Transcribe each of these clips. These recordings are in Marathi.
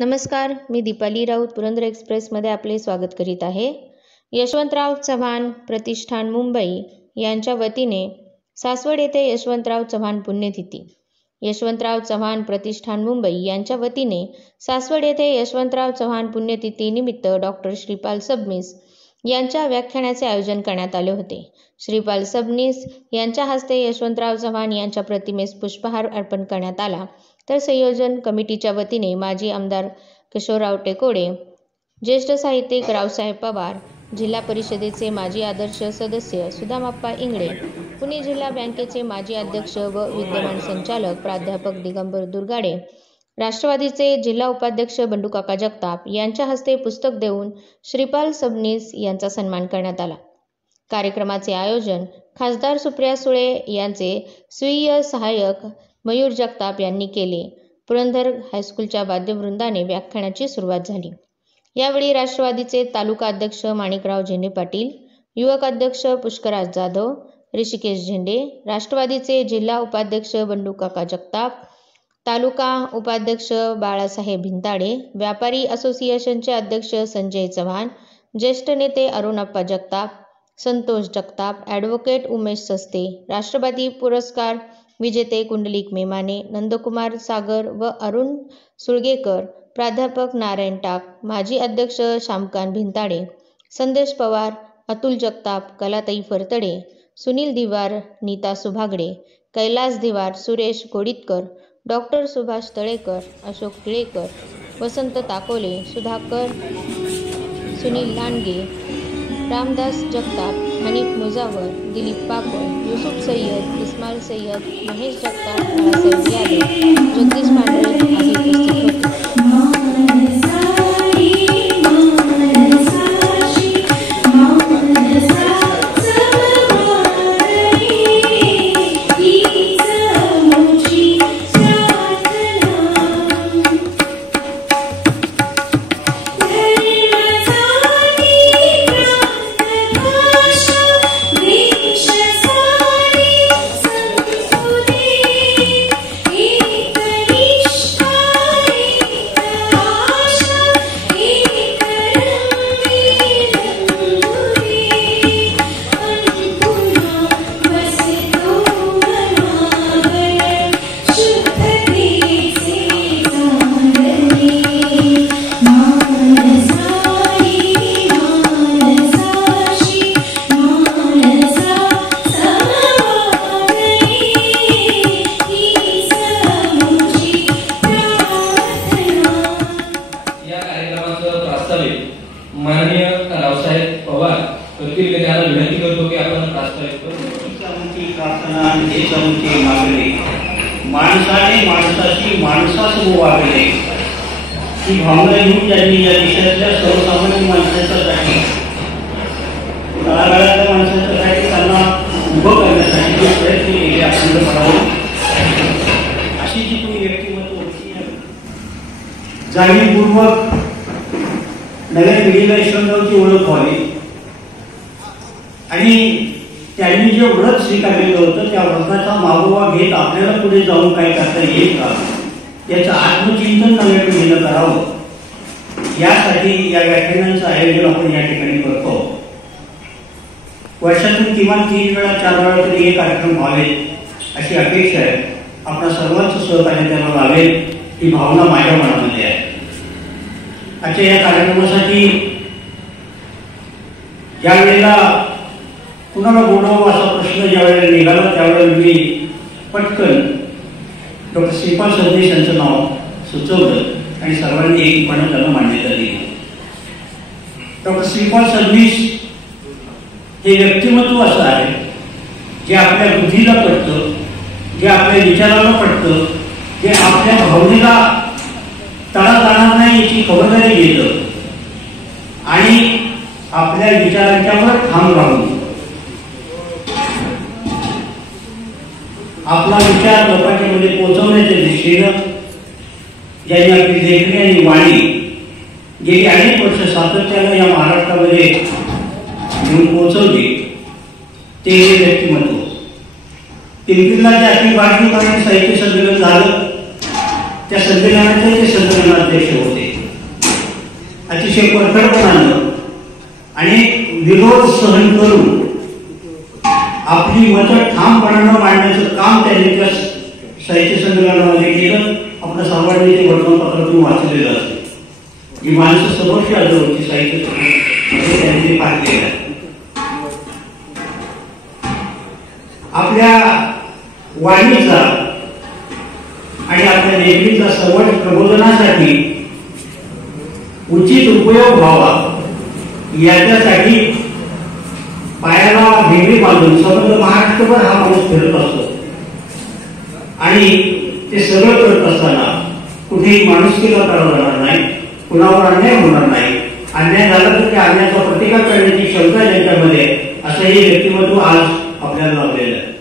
नमस्कार, मी दीपाली राऊत पुरंदर एक्सप्रेसमध्ये आपले स्वागत करीत आहे. यशवंतराव चव्हाण प्रतिष्ठान मुंबई यांच्या वतीने सासवड येथे यशवंतराव चव्हाण पुण्यतिथी. यशवंतराव चव्हाण प्रतिष्ठान मुंबई यांच्या वतीने सासवड येथे यशवंतराव चव्हाण पुण्यतिथी निमित्त डॉक्टर श्रीपाल सबनीस यांच्या व्याख्यानाचे आयोजन करण्यात आले होते. श्रीपाल सबनीस यांच्या हस्ते यशवंतराव चव्हाण यांच्या प्रतिमेस पुष्पहार अर्पण करण्यात आला. तर संयोजन कमिटीच्या वतीने माजी आमदार किशोरराव टेकोडे, ज्येष्ठ साहित्यिक रावसाहेब पवार, जिल्हा परिषदेचे माजी आदर्श सदस्य सुदामाप्पा इंगळे, पुणे जिल्हा बँकेचे माजी अध्यक्ष व विद्यमान संचालक प्राध्यापक दिगंबर दुर्गाडे, राष्ट्रवादीचे जिल्हा उपाध्यक्ष बंडूकाका जगताप यांच्या हस्ते पुस्तक देऊन श्रीपाल सबनीस यांचा सन्मान करण्यात आला. कार्यक्रमाचे आयोजन खासदार सुप्रिया सुळे यांचे स्वीय सहाय्यक मयूर जगताप यांनी केले. पुरंदर हायस्कूलच्या वाद्यवृंदाने व्याख्यानाची सुरुवात झाली. यावेळी राष्ट्रवादीचे तालुका अध्यक्ष माणिकराव झेंडे पाटील, युवक अध्यक्ष पुष्कराज जाधव, ऋषिकेश झेंडे, राष्ट्रवादीचे जिल्हा उपाध्यक्ष बंडूकाका जगताप, तालुका उपाध्यक्ष बाळासाहेब भिंताडे, व्यापारी असोसिएशनचे अध्यक्ष संजय चव्हाण, ज्येष्ठ नेते अरुणप्पा जगताप, संतोष जगताप, ॲडव्होकेट उमेश सस्ते, राष्ट्रवादी पुरस्कार विजेते कुंडलिक मेमाने, नंदकुमार सागर व अरुण सुळगेकर, प्राध्यापक नारायण टाक, माजी अध्यक्ष श्यामकांत भिंताडे, संदेश पवार, अतुल जगताप, कलाताई फरतडे, सुनील दिवार, नीता सुभागडे, कैलास दिवार, सुरेश गोडितकर, डॉक्टर सुभाष तळेकर, अशोक टिळेकर, वसंत ताकोले, सुधाकर, सुनील लांडगे, रामदास जगताप, हनीफ मुजावर, दिलीप पापड, युसुफ सय्यद, इस्माईल सय्यद, महेश जगताप, बाळासाहेब यादव, जगदीश पांढरे आदी उपस्थित होते. माननीय रावसाहेब पवार वकील त्यांना विनंती करतो की आपण प्रास्ताविक प्रार्थना हे समुची मागणे माणसाने माणसाची माणसासमोर वागणे ही भावना घेऊन त्यांनी या देशातल्या सर्वसामान्य माणसांसाठी तळागाळातल्या माणसांसाठी त्यांना उभं करण्यासाठी जे प्रयत्न केले अखंडपणावर अशी जी तुम्ही व्यक्तिमत्व होती जाणीवपूर्वक नव्या पिढीला यशवंतरावची ओळख व्हावी आणि त्यांनी जे व्रत स्वीकारलेलं होतं त्या व्रताचा मागोवा घेत आपल्याला पुढे जाऊन काय करता येईल का याचं आत्मचिंतन नव्या पिढीला करावं यासाठी या व्याख्यानांचं आयोजन आपण या ठिकाणी करतो. वर्षातून किमान 3 वेळा 4 वेळा तरी हे कार्यक्रम व्हावेत अशी अपेक्षा आहे. आपल्या सर्वांचं सहकार्य त्याला लावेल ही भावना माझ्या मनामध्ये आहे. आजच्या या कार्यक्रमासाठी ज्या वेळेला कुणाला बोलावं असा प्रश्न ज्या वेळेला निघाला त्यावेळेला मी पटकन डॉक्टर श्रीपाल सबनीस यांचं नाव सुचवलं आणि सर्वांनी एकपणे त्यांना मान्यता दिली. डॉक्टर श्रीपाल सबनीस हे व्यक्तिमत्व असं आहे जे आपल्या बुद्धीला पटतं, जे आपल्या विचाराला पटतं, जे आपल्या भावनेला तडा जाणार नाही याची खबरदारी घेतं आणि आपल्या विचारांच्यावर ठाम राहून आपला विचार लोकांच्या मध्ये पोहोचवण्याच्या दृष्टीनं ज्यांनी आपली लेखणी आणि वाणी गेली अनेक वर्ष सातत्यानं या महाराष्ट्रामध्ये घेऊन पोहोचवली ते व्यक्तिमत्व. पिंपरीला जे अखिल भारतीय मराठी साहित्य संमेलन झालं त्या संमेलनाचे ते संमेलनाध्यक्ष होते. अतिशय परखडपणानं आणि विरोध सहन करून आपली मतं ठामपणानं मांडण्याचं काम त्यांनी त्या साहित्य संमेलनामध्ये केलं. आपल्या सर्वांनी ते वर्तमानपत्रातून वाचलेलं असते. जी माणसं समोरची आजवर होती साहित्य त्यांनी ते पाठ केलं. आपल्या वाणीचा आणि आपल्या लेखणीचा समाज प्रबोधनासाठी उचित उपयोग व्हावा याच्यासाठी पायाला भेंडी बांधून समज महाराष्ट्रभर हा माणूस फिरत असतो आणि ते सगळं करत असताना कुठेही माणुसकीला करावं जाणार नाही, कुणावर अन्याय होणार नाही. अन्याय झाला तर त्या अन्यायाचा प्रतिकार करण्याची क्षमता ज्यांच्यामध्ये असं हे व्यक्तिमत्व आज आपल्याला लाभलेलं आहे.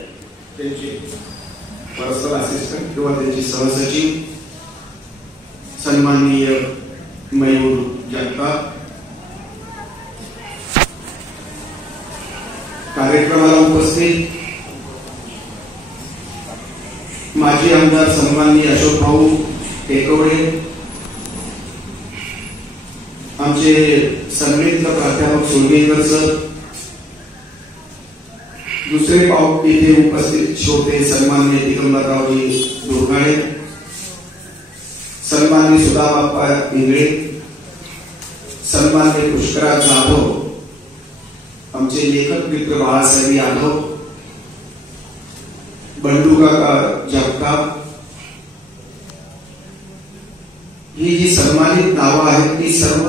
त्यांचे पर्सनल असिस्टंट किंवा त्यांचे सहसचिव सन्माननीय मयूर जगताप, कार्यक्रमाला उपस्थित माजी आमदार सन्माननीय अशोक भाऊ टेकवडे, आमचे सन्मित्र प्राध्यापक सोलवेकर सर, दुसरे पाव इथे उपस्थित श्रोते सन्माननीय दिगंबररावजी दुर्गाडे, सन्माननीय सुधाबाप्पा इंगळे, सन्माननीय पुष्कराज जाधव, आमचे लेखक मित्र बाळासाहेब यादव, बंडू काका जगताप, ही जी सन्मानित नावं आहेत ती सर्व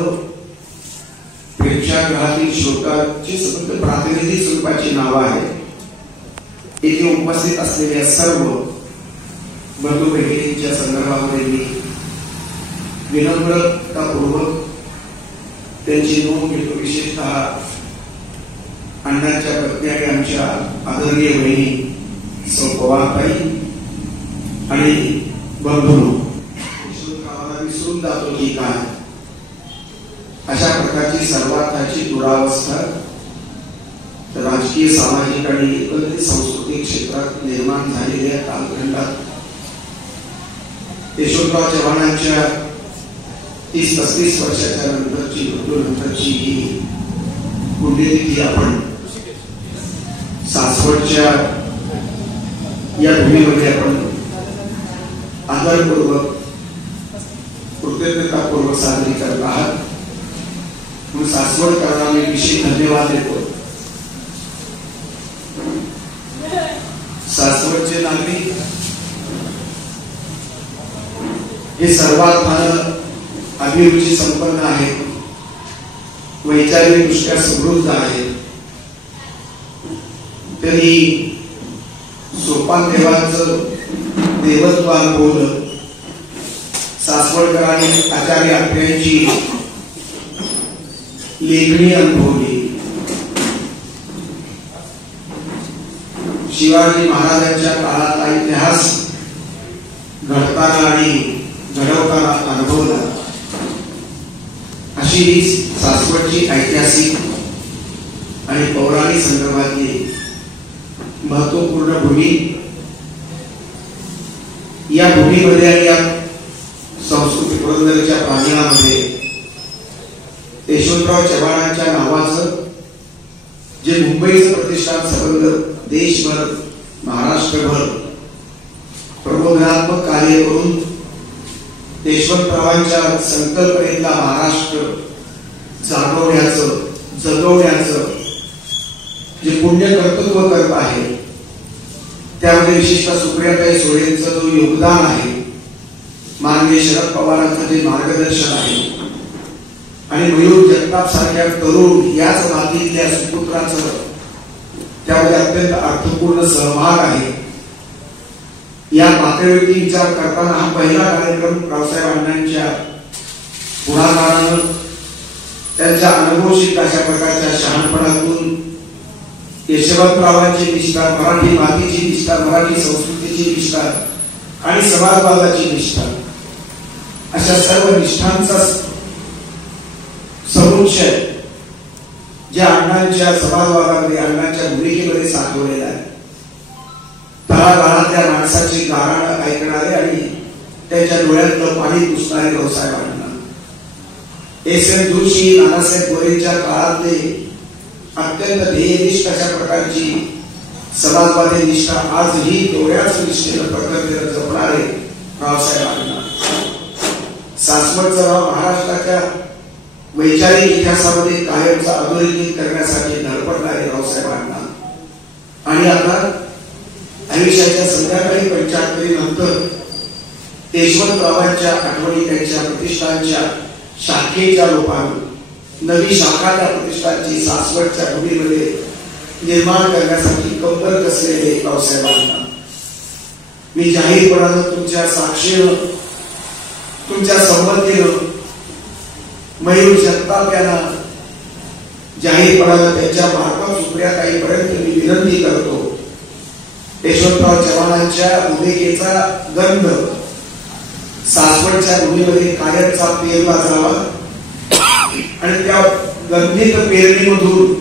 प्रेक्षागृहातील श्रोतांची संबंध प्रातिनिधिक स्वरूपाची नावं आहेत. येथे उपस्थित असलेल्या सर्व बंधू भगिनींच्या संदर्भामध्ये मी विनम्रतापूर्वक त्यांची नोंद घेतो. विशेषतः अण्णांच्या पत्नी आणि आमच्या आदरणीय बहिणी सौ पवारताई आणि बंधू विसरून जातो की काय, अशा प्रकारची सर्वार्थाची दुरावस्था राजकीय, सामाजिक आणि एकंदरीत सांस्कृतिक क्षेत्रात निर्माण झालेल्या कालखंडात यशवंतराव चव्हाणांच्या 30-35 वर्षाच्या नंतरची मृत्यूनंतरची ही पुण्यतिथी आपण सासवडच्या या भूमीमध्ये आपण आदरपूर्वक कृतज्ञतापूर्वक साजरी करत आहात. म्हणून सासवडकरांना मी विशेष धन्यवाद देतो. सासवडचे नागरिक हे सर्वार्थानं अभिरुची संपन्न आहेत, वैचारिक दृष्ट्या समृद्ध आहेत. तरी सोपान देवाचं देवत्व अनुभवलं, सासवडकरांनी आचार्य अत्र्यांची लेखणी अनुभवली, शिवाजी महाराजांच्या काळातला इतिहास घडताना आणि घडवताना अनुभवला. अशी ही सासवडची ऐतिहासिक आणि पौराणिक संदर्भातली महत्वपूर्ण भूमी. या भूमीमध्ये आणि या संस्कृती पुरंदरच्या प्रांगणामध्ये यशवंतराव चव्हाणांच्या नावाचं जे मुंबईचं प्रतिष्ठान संबंध देशभर, महाराष्ट्रभर प्रबोधनात्मक कार्य करून यशवंतरावांच्या संकल्पनेतला महाराष्ट्र जागवण्याचं, जगवण्याचं जे पुण्य कर्तृत्व करत आहे, त्यामध्ये विशेषतः सुप्रियाताई सुळेंचं जो योगदान आहे, माननीय शरद पवारांचं जे मार्गदर्शन आहे आणि मयूर जगताप सारख्या तरुण याच मातीतल्या सुपुत्राचं त्यामध्ये अत्यंत अर्थपूर्ण सहभाग आहे. या पातळीवरती विचार करताना हा पहिला कार्यक्रम रावसाहेब अण्णांच्या पुढाकारानं त्यांच्या अनुभवशील अशा प्रकारच्या शहाणपणातून यशवंतरावांची निष्ठा, मराठी मातीची निष्ठा, मराठी संस्कृतीची निष्ठा आणि समाजवादाची निष्ठा, अशा सर्व निष्ठांचा समुच्चय ज्या अण्णांच्या समाजवादामध्ये, अण्णांच्या भूमिकेमध्ये साठवलेला आहे. तळागाळातल्या माणसाची गाराणं ऐकणारे आणि त्याच्या डोळ्यातलं पाणी पुसणारे रावसाहेब अण्णा एस.एन. जोशी, नानासाहेब गोरेंच्या काळातले अत्यंत ध्येयनिष्ठ अशा प्रकारची समाजवादी निष्ठा आजही तेवढ्याच निष्ठेनं प्रखरतेनं जपणारे रावसाहेब अण्णा. सासवडचं नाव महाराष्ट्राच्या वैचारिक इतिहासामध्ये कायमचा अधोरेखित करण्यासाठी धडपडणारे रावसाहेब अण्णा. आणि आता आयुष्याच्या संध्याकाळी 75 नंतर यशवंतरावांच्या आठवणी त्यांच्या प्रतिष्ठानच्या शाखेच्या रूपाने नवी शाखा त्या प्रतिष्ठानची सासवडच्या भूमीमध्ये निर्माण करण्यासाठी कंबर कसलेले रावसाहेब अण्णा. मी जाहीरपणानं तुमच्या साक्षीनं, तुमच्या संमतीनं, मयूर जगताप यांना जाहीरपणानं त्यांच्या मार्फत सुप्रियाताईपर्यंत मी विनंती करतो, यशवंतराव चव्हाणांच्या भूमिकेचा गंध सासवडच्या भूमीमध्ये कायमचा पेरला जावा आणि त्या गंधित पेरणीमधून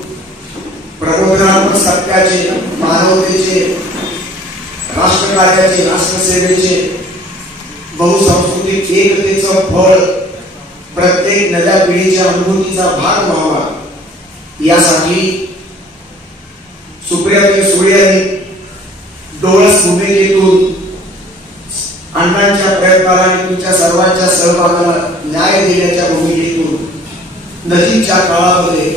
प्रबोधनात्मक सत्याचे, मानवतेचे, राष्ट्रकार्याचे, राष्ट्रसेवेचे, बहुसांस्कृतिक एकतेचं फळ प्रत्येक नव्या पिढीच्या अनुभूतीचा भाग व्हावा यासाठी सुप्रियाताई सुळे यांनी डोळस भूमिकेतून अण्णांच्या प्रयत्नाला आणि तुमच्या सर्वांच्या सहभागाला न्याय देण्याच्या भूमिकेतून नजीकच्या काळामध्ये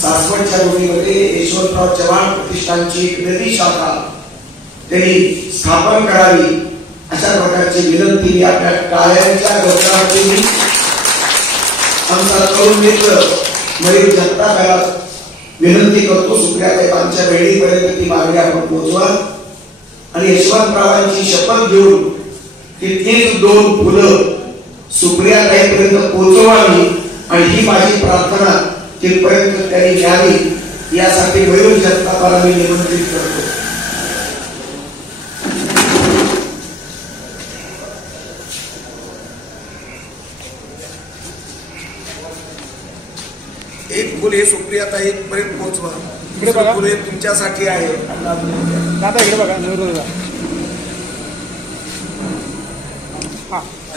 सासवडच्या भूमीमध्ये यशवंतराव चव्हाण प्रतिष्ठानची एक नवी शाखा त्यांनी स्थापन करावी अशा प्रकारची विनंती मी आपल्या टाळ्यांच्या गजरावरती आमचा तरुण मित्र मयूर जगताप याला विनंती करतो. सुप्रियाताईंच्या वेळीपर्यंत ती मागणी आपण पोहोचवा आणि यशवंतरावांची शपथ घेऊन तिथेच 2 फुलं सुप्रियाताईंपर्यंत पोहोचवावी आणि ही माझी प्रार्थना तिथपर्यंत त्यांनी घ्यावी यासाठी मयूर जगतापाला मी निमंत्रित करतो. एक फुल हे सुप्रियाताई पर्यंत पोहोचवा. फुल हे तुमच्यासाठी आहे. दादा इकडे बघा.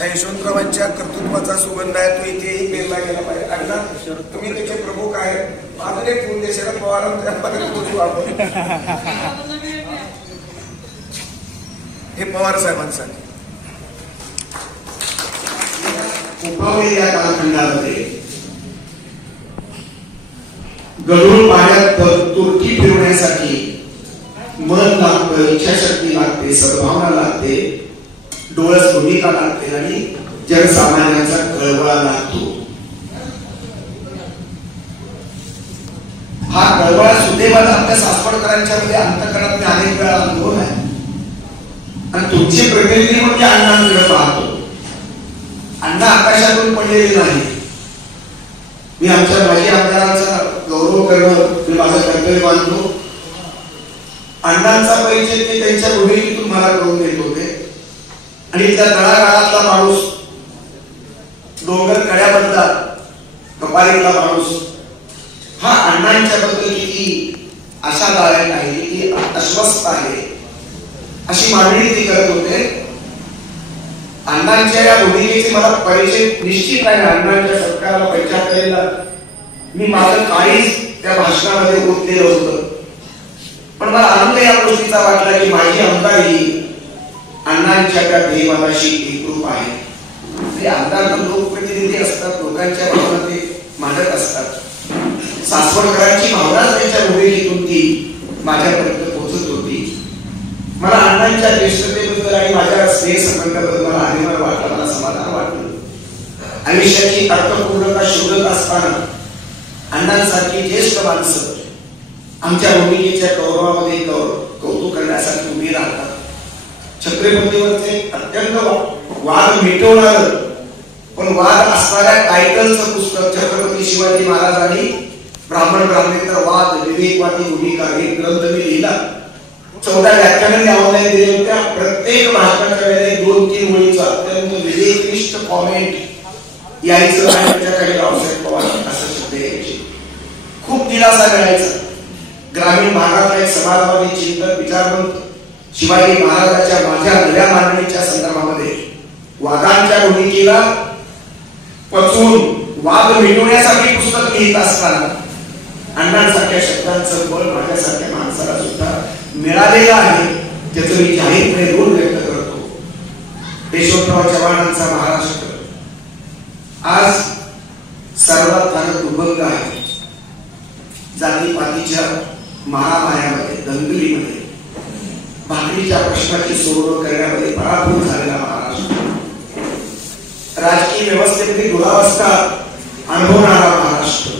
यशवंतरावांच्या कर्तृत्वाचा सुगंध आहे, तो इथेही पेरला गेला पाहिजे. अण्णा तुम्ही त्याचे प्रमुख आहे. माझं एक फुल शरद पवारांपर्यंत पोहोचू आपण. हे पवार साहेबांसाठी उपावले या कालखंडामध्ये गढूळ पाण्यात तुर्की फिरवण्यासाठी मन लागतं, इच्छाशक्ती लागते, सद्भावना लागते, डोळस भूमिका लागते आणि जनसामान्यांचा कळवळा लागतो. हा कळवळा सुदैवानं आपल्या सासवडकरांच्या मध्ये अंतःकरणात अनेक वेळा अनुभव आहे आणि तुमची प्रतिनिधी म्हणजे अण्णांकडे पाहतो. अण्णा आकाशातून पडलेले नाही. मी आमच्या माजी आमदारांचा गौरव करणं मी माझं कर्तव्य मानतो. अण्णांचा परिचय ते त्यांच्या भूमिकेतून मला करून देत होते आणि त्या तळागाळातला माणूस, डोंगर कड्यामधला कपारीतला माणूस हा अण्णांच्या बद्दल किती आशादायक आहे, किती अस्वस्थ आहे अशी मागणी ते करत होते. अण्णांच्या या भूमिकेचे मला परिचय निश्चित आहे. अण्णांच्या सत्काराला 75ला मी माझं काहीच त्या भाषणामध्ये ओतलेलं होतं, पण मला आनंद या गोष्टीचा वाटला की माझी आमदारी अण्णांच्या त्या ध्येयवादाशी एकरूप आहे. ते आमदार लोकप्रतिनिधी असतात, लोकांच्या भावना ते मांडत असतात. सासवडकरांची भावना त्यांच्या भूमिकेतून ती माझ्यापर्यंत पोहोचत होती. मला अण्णांच्या ज्येष्ठतेबद्दल आणि माझ्या स्नेहसंबंधाबद्दल मला अभिमान वाटला, मला समाधान वाटलं. आयुष्याची अर्थपूर्णता शोधत असताना अण्णांसारखी ज्येष्ठ माणसं आमच्या भूमिकेच्या गौरवामध्ये कौतुक करण्यासाठी उभी राहतात. छत्रपतीवरचे अत्यंत वाद मिटवणार पण वाद असणाऱ्या टायटलचं पुस्तक छत्रपती शिवाजी महाराजांनी ब्राह्मण ब्राह्मणेतर वाद विवेकवादी भूमिका हे ग्रंथ मी लिहिला. 14 व्याख्यानांनी ऑनलाईन दिले होत्या. प्रत्येक भाषणाच्या वेळेला 2-3 ओळीचं अत्यंत विवेकनिष्ठ कॉमेंट यायचं आणि त्याच्याकडे रावसाहेब पवार असं शब्द यायचे. खूप दिलासा मिळायचा. ग्रामीण भागातला एक समाजवादी चिंतक विचारवंत शिवाजी महाराजांच्या माझ्या नव्या मांडणीच्या संदर्भामध्ये वादांच्या भूमिकेला पचवून वाद मिटवण्यासाठी पुस्तक लिहित असताना अण्णांसारख्या शब्दांचं बळ माझ्यासारख्या माणसाला सुद्धा मिळालेलं आहे, त्याचं मी जाहीरपणे ऋण व्यक्त करतो. यशवंतराव चव्हाणांचा महाराष्ट्र आज सर्वात फार दुर्भंग आहे. जातीपातीच्या महामायामध्ये, दंगलीमध्ये, भाकरीच्या प्रश्नाची सोडवणूक करण्यामध्ये पराभूत झालेला महाराष्ट्र, राजकीय व्यवस्थेमध्ये दुरावस्था अनुभवणारा महाराष्ट्र,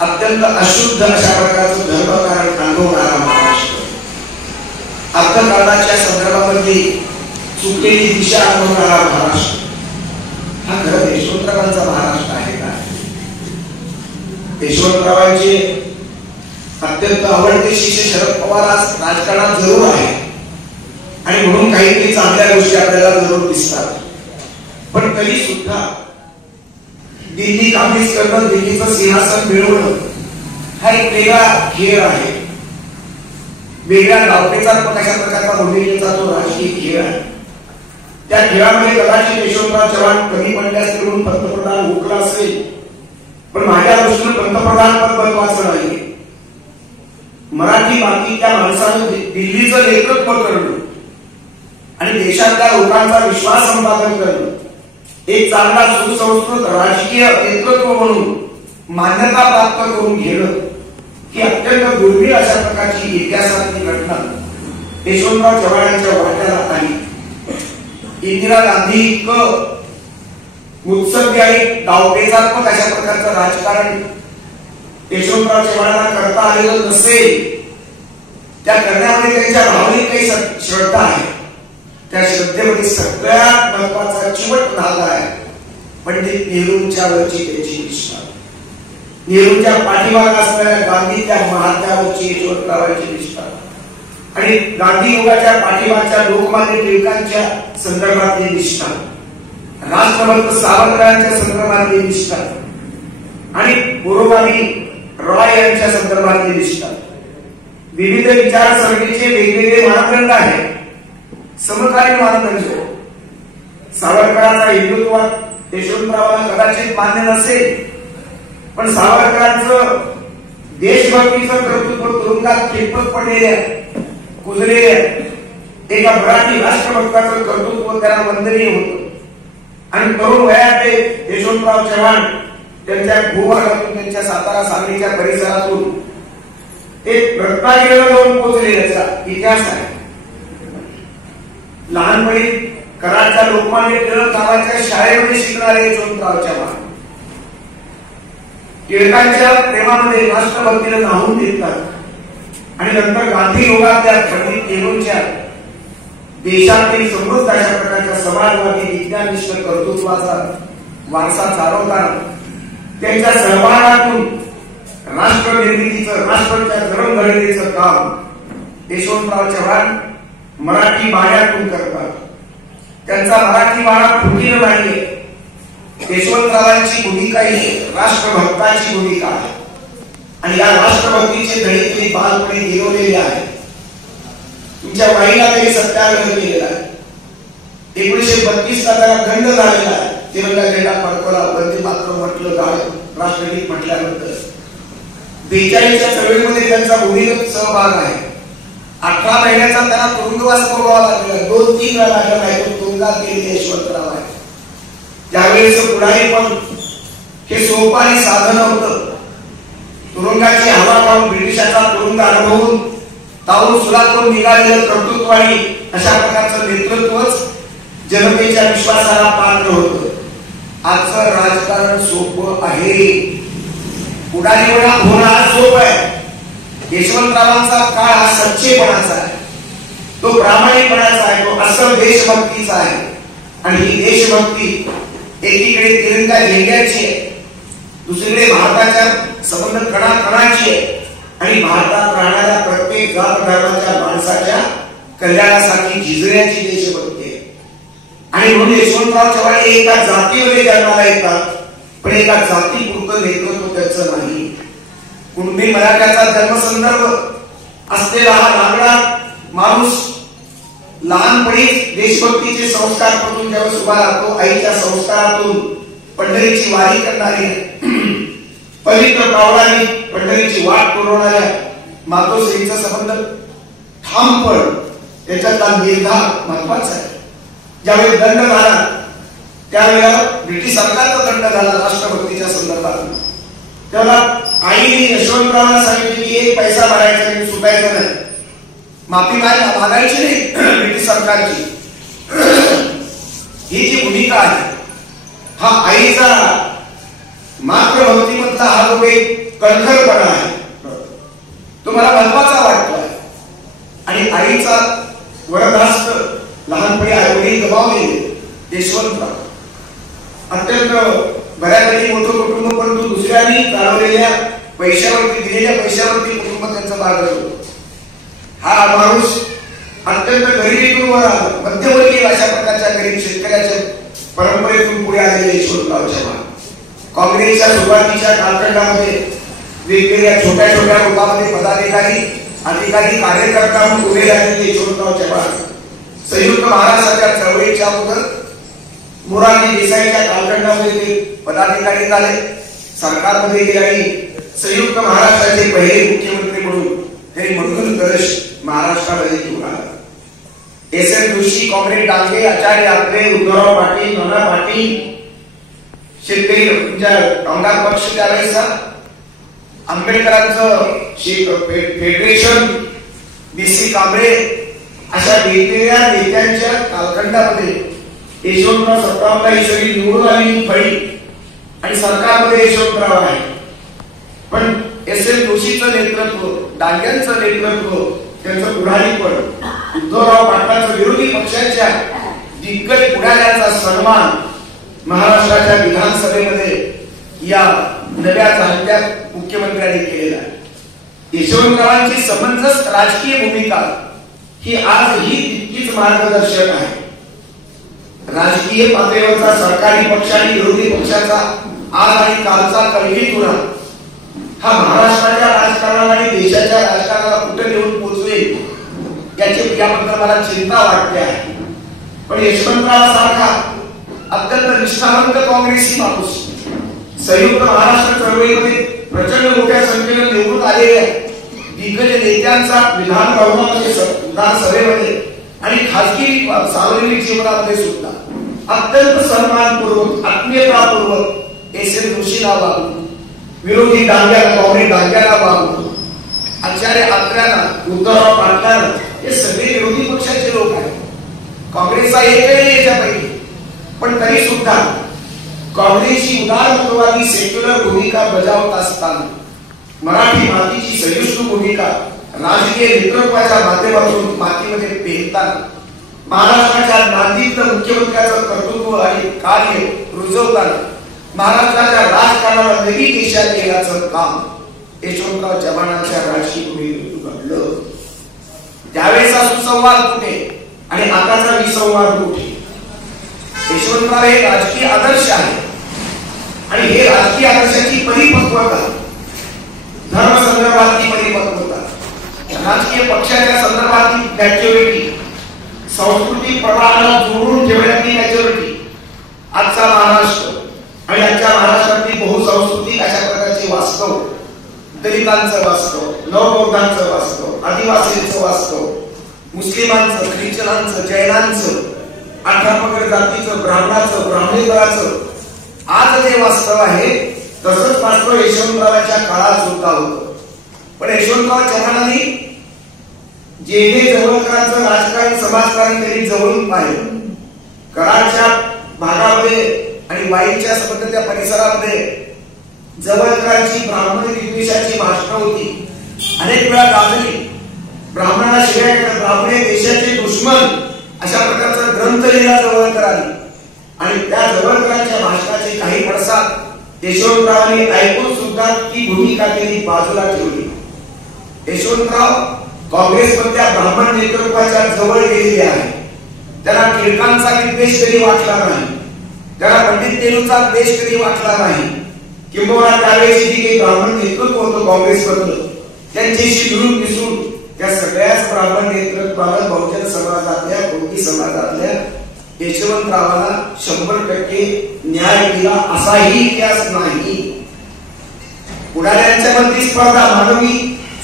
अत्यंत अशुद्ध अशा प्रकारचं धर्मकारण अनुभवणारा महाराष्ट्र, अर्थकारणाच्या संदर्भामध्ये चुकलेली दिशा अनुभवणारा महाराष्ट्र, हा खरं यशवंतरावांचा महाराष्ट्र आहे का? यशवंतरावांचे अत्यंत आवडते शिष्य शरद पवार आज राजकारणात जरूर आहे आणि म्हणून काहीतरी चांगल्या गोष्टी आपल्याला जरूर दिसतात. पण तरी सुद्धा दिल्ली काबीज करणं, दिल्लीचं सिंहासन मिळवणं हा एक वेगळा खेळ आहे. वेगळ्या डावपेचात्मक अशा प्रकारचा भूमिकेचा तो राजकीय खेळ आहे. त्या खेळामध्ये कदाचित यशवंतराव चव्हाण कमी पडले असतील म्हणून पंतप्रधान हुकला असेल, पण माझ्या दृष्टीने पंतप्रधान पद महत्वाचं नाही. मराठी माती त्या माणसानं दिल्लीचं नेतृत्व करणं आणि देशातल्या लोकांचा विश्वास संपादन करणं, एक चांगला सुसंस्कृत राजकीय नेतृत्व म्हणून मान्यता प्राप्त करून घेणं, ही अत्यंत दुर्मिळ अशा प्रकारची इतिहासातली घटना यशवंतराव चव्हाणांच्या वाट्याला आली. इंदिरा गांधी इतकं मुत्सद्दी आणि डावपेचात्मक अशा प्रकारचं राजकारण यशवंतराव चव्हाणांना करता आलेलं नसेल, त्या करण्यामध्ये त्यांच्या भावनिक काही श्रद्धा आहे. त्या श्रद्धेमध्ये सगळ्यात महत्वाचा चिवट भाग आहे पंडित नेहरूंच्या वरची त्यांची निष्ठा, नेहरूंच्या पाठीमागे असणाऱ्या गांधी त्या महात्म्यावरची यशवंतरावांची निष्ठा आणि गांधी युगाच्या पाठीमागच्या लोकमान्य टिळकांच्या संदर्भातली निष्ठा, राष्ट्रभक्त सावरकरांच्या संदर्भातली निष्ठा आणि पूर्वगामी रॉय यांच्या संदर्भातली निष्ठा. विविध विचारसरणीचे वेगवेगळे मानदंड आहेत, समकालीन मानदंड. सावरकरांचा हिंदुत्वात यशवंतरावांना कदाचित मान्य नसेल, पण सावरकरांचं देशभक्तीचं कर्तृत्व तुरुंगात खेपत पडलेल्या, कुजलेल्या एका मराठी राष्ट्रभक्ताचं कर्तृत्व त्याला वंदनीय होतं. आणि तरुण वयात ते यशवंतराव चव्हाण त्यांच्या भूभागातून, त्यांच्या सातारा सांगलीच्या परिसरातून एक रत्नागिरीला जाऊन पोहोचलेल्याचा इतिहास आहे. लहानपणी कराडच्या लोकमान्य टिळक गावाच्या शाळेमध्ये शिकणारे यशवंतराव चव्हाण टिळकांच्या प्रेमामध्ये राष्ट्रभक्तीला न्हावून देतात आणि नंतर गांधी युगातल्या पंडित नेहरूंच्या देशातील समृद्ध अशा प्रकारच्या समाजवादी विज्ञानिष्ठ कर्तृत्वाचा वारसा चालवताना त्यांच्या सहभागातून राष्ट्र निर्मितीचं, राष्ट्राच्या जडणघडणीचं काम यशवंतराव चव्हाण मराठी बाळ्यातून करतात. त्यांचा मराठी बाळा फुटीला नाहीये. यशवंतरावांची भूमिका ही राष्ट्रभक्ताची भूमिका आहे आणि या राष्ट्रभक्तीचे धडे तुम्ही बालपणे गिरवलेले आहे. तुमच्या वाईला काही सत्याग्रह केलेला आहे. 1932 ला त्याला दंड झालेला आहे. तिरंगा झेंडा फडकवला, वंदे मातरम म्हटलं, राष्ट्रगीत म्हटल्यानंतर 42च्या चळवळीमध्ये त्यांचा भूमिगत सहभाग आहे. 18 महिन्याचा त्यांना तुरुंगवास भोगावा लागला. 2-3 वेळा लागला नाही, तो तुरुंगात गेलेले यशवंतराव आहे. त्यावेळेस पुढारी पण हे सोपं आणि साधन होतं. तुरुंगाची हवा खाऊन ब्रिटिशाचा तुरुंग अनुभवून ताऊन सुलातून निघालेलं कर्तृत्व आणि अशा प्रकारचं नेतृत्वच जनतेच्या विश्वासाला पात्र होतं. आजचं राजकारण सोपं आहे, पुढारी होणं सोपं आहे. यशवंतरावांचा काळ हा सच्चेपणाचा आहे, तो प्रामाणिकपणाचा आहे, तो अस्सल देशभक्तीचा आहे. आणि ही देशभक्ती एकीकडे तिरंगा झेंड्याची आहे, दुसरीकडे भारताच्या संबंध कणाकणाची आहे आणि भारतात राहणाऱ्या प्रत्येक जात धर्माच्या माणसाच्या कल्याणासाठी झिजण्याची देशभक्ती आहे. आणि म्हणून यशवंतराव चव्हाण एका जातीमध्ये जन्माला येतात, पण एका जातीपुरतं नेतृत्व त्याचं नाही. कुणबी मराठ्याचा जन्मसंदर्भ असलेला हा लांगडा माणूस लहानपणी देशभक्तीचे संस्कार करून ज्यावेळेस उभा राहतो, आईच्या संस्कारातून पंढरीची वारी करणारी पवित्र पावलांनी पंढरीची वाट पुरवणाऱ्या मातोश्रीचा संबंध ठामपण त्याच्यातला निर्धार महत्वाचा आहे. ज्यावेळी दंड झाला त्यावेळेला ब्रिटिश सरकारचा दंड झाला राष्ट्रभक्तीच्या संदर्भात, तेव्हा आईने यशवंतरावांना सांगितले की एक पैसा भरायचा नाही, सुटायचा नाही, माफी मागायची नाही ब्रिटिश सरकारची. ही जी भूमिका आहे हा आईचा मातृभक्तीमधला हा जो एक कणखरपणा आहे तो मला महत्वाचा वाटतोय. आणि आईचा वरदास्त लहानपणी आईवडील गमावलेले यशवंतराव अत्यंत बऱ्यापैकी मोठं कुटुंब, परंतु दुसऱ्यांनी चालवलेल्या पैशावरती दिलेल्या पैशावरती कुटुंब त्यांचं भागत होतं. हा माणूस अत्यंत गरिबीतून वर आला, मध्यवर्गीय अशा प्रकारच्या गरीब शेतकऱ्याच्या परंपरेतून पुढे आलेले यशवंतराव चव्हाण काँग्रेसच्या सुरुवातीच्या कालखंडामध्ये वेगवेगळ्या छोट्या छोट्या रूपामध्ये पदाधिकारी, अधिकारी, कार्यकर्ता म्हणून उभे राहिलेले यशवंतराव चव्हाण संयुक्त महाराष्ट्राच्या चळवळीच्या अगोदर मोरारजी देसाईच्या कालखंडामध्ये ते पदाधिकारी झाले, सरकारमध्ये गेले आणि संयुक्त महाराष्ट्राचे पहिले मुख्यमंत्री म्हणून त्यांनी मंगल कलश महाराष्ट्रामध्ये घेऊन आला. S N Joshi, comrade Dange, Acharya Atre, Uddhavrao Patil, Nana Patil, Shetkari Kamgar Paksha त्यावेळेचा, आंबेडकरांचं फेडरेशन, बीसी कांबळे अशा वेगवेगळ्या नेत्यांच्या कालखंडामध्ये यशवंतराव 57 ईश्वरी निवडून आलेली फळी आणि सरकारमध्ये यशवंतराव आहे. पण एस एन जोशीचं नेतृत्व, डांग्यांचं नेतृत्व, त्यांचं पुढारीपण, उद्धवराव पाटलांचं विरोधी पक्षाच्या दिग्गज पुढाऱ्यांचा सन्मान महाराष्ट्राच्या विधानसभेमध्ये या नव्या जाणत्या मुख्यमंत्र्यांनी केलेला आहे. यशवंतरावांची समंजस राजकीय भूमिका ही आजही तितकीच मार्गदर्शक आहे. राजकीय पातळीवरचा सरकारी पक्ष आणि विरोधी पक्षाचा आज आणि कालचा कलगीतुरा हा महाराष्ट्राच्या राजकारणाला आणि देशाच्या राजकारणाला कुठे घेऊन पोहोचवेल याबद्दल मला चिंता वाटते आहे. पण यशवंतरावासारखा अत्यंत निष्ठावंत काँग्रेसी माणूस संयुक्त महाराष्ट्र चळवळीमध्ये प्रचंड मोठ्या संख्येने निवडून आलेल्या दिग्गज नेत्यांचा विधान भवनामध्ये, विधानसभेमध्ये आणि खासगी सार्वजनिक जीवनामध्ये सुद्धा अत्यंत सन्मानपूर्वक, आत्मीयतापूर्वक एस एन जोशीला वागून, विरोधी डांग्याला, काँग्रेस डांग्याला वागून, आचार्य आत्र्यांना, उद्धवराव पाटलांना, हे सगळे विरोधी पक्षाचे लोक आहेत. काँग्रेसचा एकही याच्यापैकी, पण तरी सुद्धा काँग्रेसची उदारमतवादी सेक्युलर भूमिका बजावत असताना मराठी मातीची सहिष्णू भूमिका राजकीय नेतृत्वाच्या माध्यमातून मातीमध्ये पेरताना महाराष्ट्राच्या नांदीतलं मुख्यमंत्र्याचं कर्तृत्व आणि कार्य रुजवताना महाराष्ट्राच्या राजकारणाला नवी दिशा देण्याचं काम यशवंतराव चव्हाणांच्या राजकीय भूमिकेतून घडलं. त्यावेळेचा सुसंवाद कुठे आणि आताचा विसंवाद कुठे? यशवंतराव हे राजकीय आदर्श आहे आणि हे राजकीय आदर्शाची परिपक्वता, धर्म संदर्भातली परिपक्वता, राजकीय पक्षाच्या संदर्भातली मॅच्युरिटी, सांस्कृतिक प्रवाहाला जोडून ठेवण्याची मॅच्युरिटी आजचा महाराष्ट्र आणि आजच्या महाराष्ट्रातली बहुसंस्कृतिक अशा प्रकारचे वास्तव, दलितांचं वास्तव, नवबौद्धांचं वास्तव, आदिवासींचं वास्तव, मुस्लिमांचं, ख्रिश्चनांचं, जैनांचं, अठरापगड जातीचं, ब्राह्मणाचं, ब्राह्मणेतराचं आज जे वास्तव आहे तसंच वास्तव यशवंतरावांच्या काळात सुद्धा होतं. पण यशवंतराव चव्हाणांनी जे जवळकरांचं राजकारण, समाजकारण त्यांनी जवळून पाहिलं. कराडच्या भागामध्ये आणि वाईच्या संबंध त्या परिसरामध्ये जवळकरांची ब्राह्मणी विद्वेषाची भाषणं होती, अनेक वेळा गाजली. ब्राह्मणाला शिवाय ब्राह्मणे देशाचे दुश्मन अशा प्रकारचा ग्रंथ लिहिला जवळकरांनी आणि त्या जवळकरांच्या भाषणाचे काही पडसाद यशवंतरावांनी ऐकून सुद्धा ती भूमिका त्यांनी बाजूला ठेवली. यशवंतराव काँग्रेसमधल्या ब्राह्मण नेतृत्वाच्या जवळ गेलेले आहे. त्यांना टिळकांचा विद्वेष कधी वाटला नाही, त्यांना पंडित नेहरूंचा द्वेष कधी वाटला नाही. किंबहुना त्यावेळेस जी काही ब्राह्मण नेतृत्व होतं काँग्रेसमधलं त्यांच्याशी मिळून मिसळून त्या सगळ्याच ब्राह्मण नेतृत्वाला बहुजन समाजातल्या, कोळी समाजातल्या यशवंतरावाला 100% न्याय दिला असाही इतिहास नाही. पुढाऱ्यांच्या मधली स्पर्धा मानवी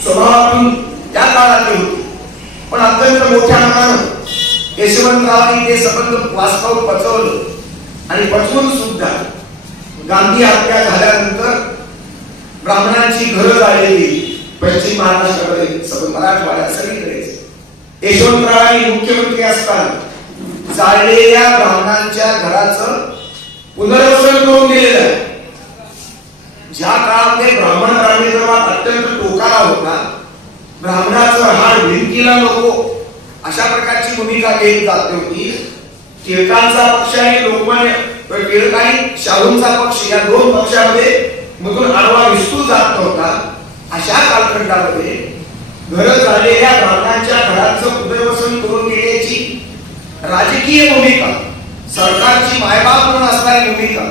स्वभावातून त्या काळातली होती, पण अत्यंत मोठ्या मनानं यशवंतरावांनी ते संबंध वास्तव पचवलं आणि पचवून सुद्धा गांधी हत्या झाल्यानंतर ब्राह्मणांची घरं जाळलेली पश्चिम महाराष्ट्रामध्ये मराठवाड्यात सगळीकडेच यशवंतरावांनी मुख्यमंत्री असताना जाळलेल्या ब्राह्मणांच्या घराचं पुनर्वसन करून दिलेलं आहे. ज्या काळामध्ये ब्राह्मण ब्राह्मणीधर्मात अत्यंत टोकाला होता, ब्राह्मणाचं हाड भिंतीला नको अशा प्रकारची भूमिका घेत जात होती. टिळकांचा पक्ष आणि लोकमान्य टिळक आणि शाहूंचा पक्ष या दोन पक्षामध्ये मधून आडवा विस्तू जात नव्हता. अशा कालखंडामध्ये घर झालेल्या ब्राह्मणांच्या घराचं पुनर्वसन करून देण्याची राजकीय भूमिका, सरकारची मायबाप म्हणून असणारी भूमिका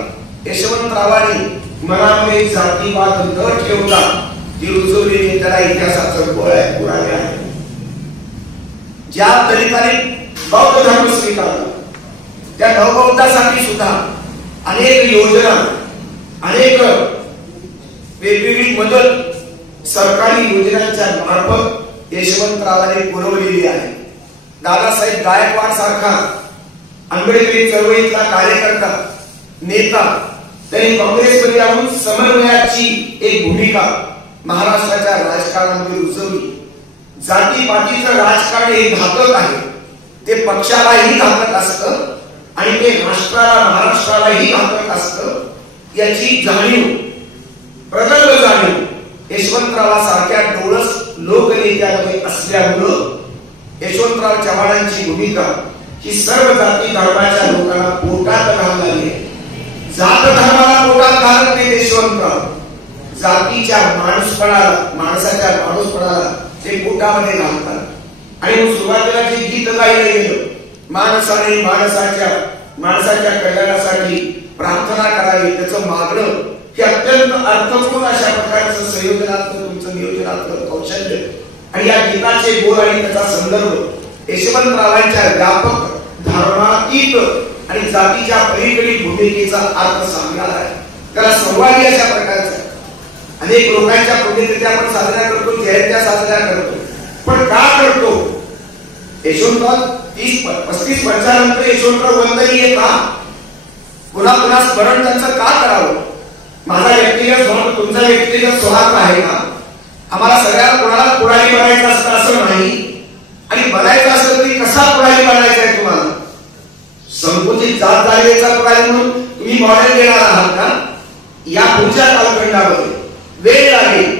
यशवंतरावांनी मनामध्ये जातीवाद न ठेवता ती रुजवलेली त्याला इतिहासाचं पुरावे आहे. ज्या दलितांनी बौद्ध धर्म स्वीकारला त्या नवबौद्धासाठी सुद्धा अनेक योजना, अनेक वेगवेगळी मदत सरकारी योजनांच्या मार्फत यशवंतरावांनी पुरवलेली आहे. दादासाहेब गायकवाड सारखा आंबेडकरी चळवळीतला कार्यकर्ता नेता त्यांनी काँग्रेसमध्ये राहून समन्वयाची एक भूमिका महाराष्ट्राच्या राजकारणामध्ये रुजवली. जातीपातीचं राजकारण हे घातक आहे, ते पक्षालाही घातक असतं आणि ते राष्ट्राला, महाराष्ट्रालाही घातक असतं. याची जाणीव, प्रगल्भ जाणीव यशवंतरावा सारख्या डोळस लोकनेत्यामध्ये असल्यामुळं यशवंतराव चव्हाणांची भूमिका ही सर्व जाती धर्माच्या लोकांना पोटात घालून लागली. जात धर्माला पोटात घालत नाही यशवंतराव, जातीच्या माणूसपणाला, माणसाच्या माणूसपणाला ते पोटामध्ये घालतात. आणि सुरुवातीला जे गीत गायलं गेलं, माणसाने माणसाच्या कल्याणासाठी प्रार्थना करावी, त्याचं मागणं हे अत्यंत अर्थपूर्ण अशा प्रकारचं संयोजनात्मक तुमचं नियोजनात्मक कौशल्य आणि या गीताचे बोल आणि त्याचा संदर्भ यशवंतरावांच्या व्यापक धर्मातीत आणि जातीच्या पलीकडील भूमिकेचा अर्थ सांगणार आहे. त्याला संवादी अशा प्रकारचा अनेक लोकांच्या पुण्यतिथी आपण साजऱ्या करतो, जयंत्या साजऱ्या करतो, पण का करतो? यशवंतराव 30-35 वर्षानंतर यशवंतराव वंदनीय का? पुन्हा पुन्हा स्मरण त्यांचं का करावं? माझा व्यक्तिगत स्वार्थ, तुमचा व्यक्तिगत स्वार्थ आहे का? आम्हाला सगळ्यांना कोणाला पुढारी बनायचं असतं असं नाही, आणि बनायचं असतं तरी कसा पुढारी बनायचा आहे तुम्हाला? संकुचित जात जातीचा पुढारी म्हणून तुम्ही मॉडेल देणार आहात का? या पुढच्या कालखंडामध्ये वेळ लागेल,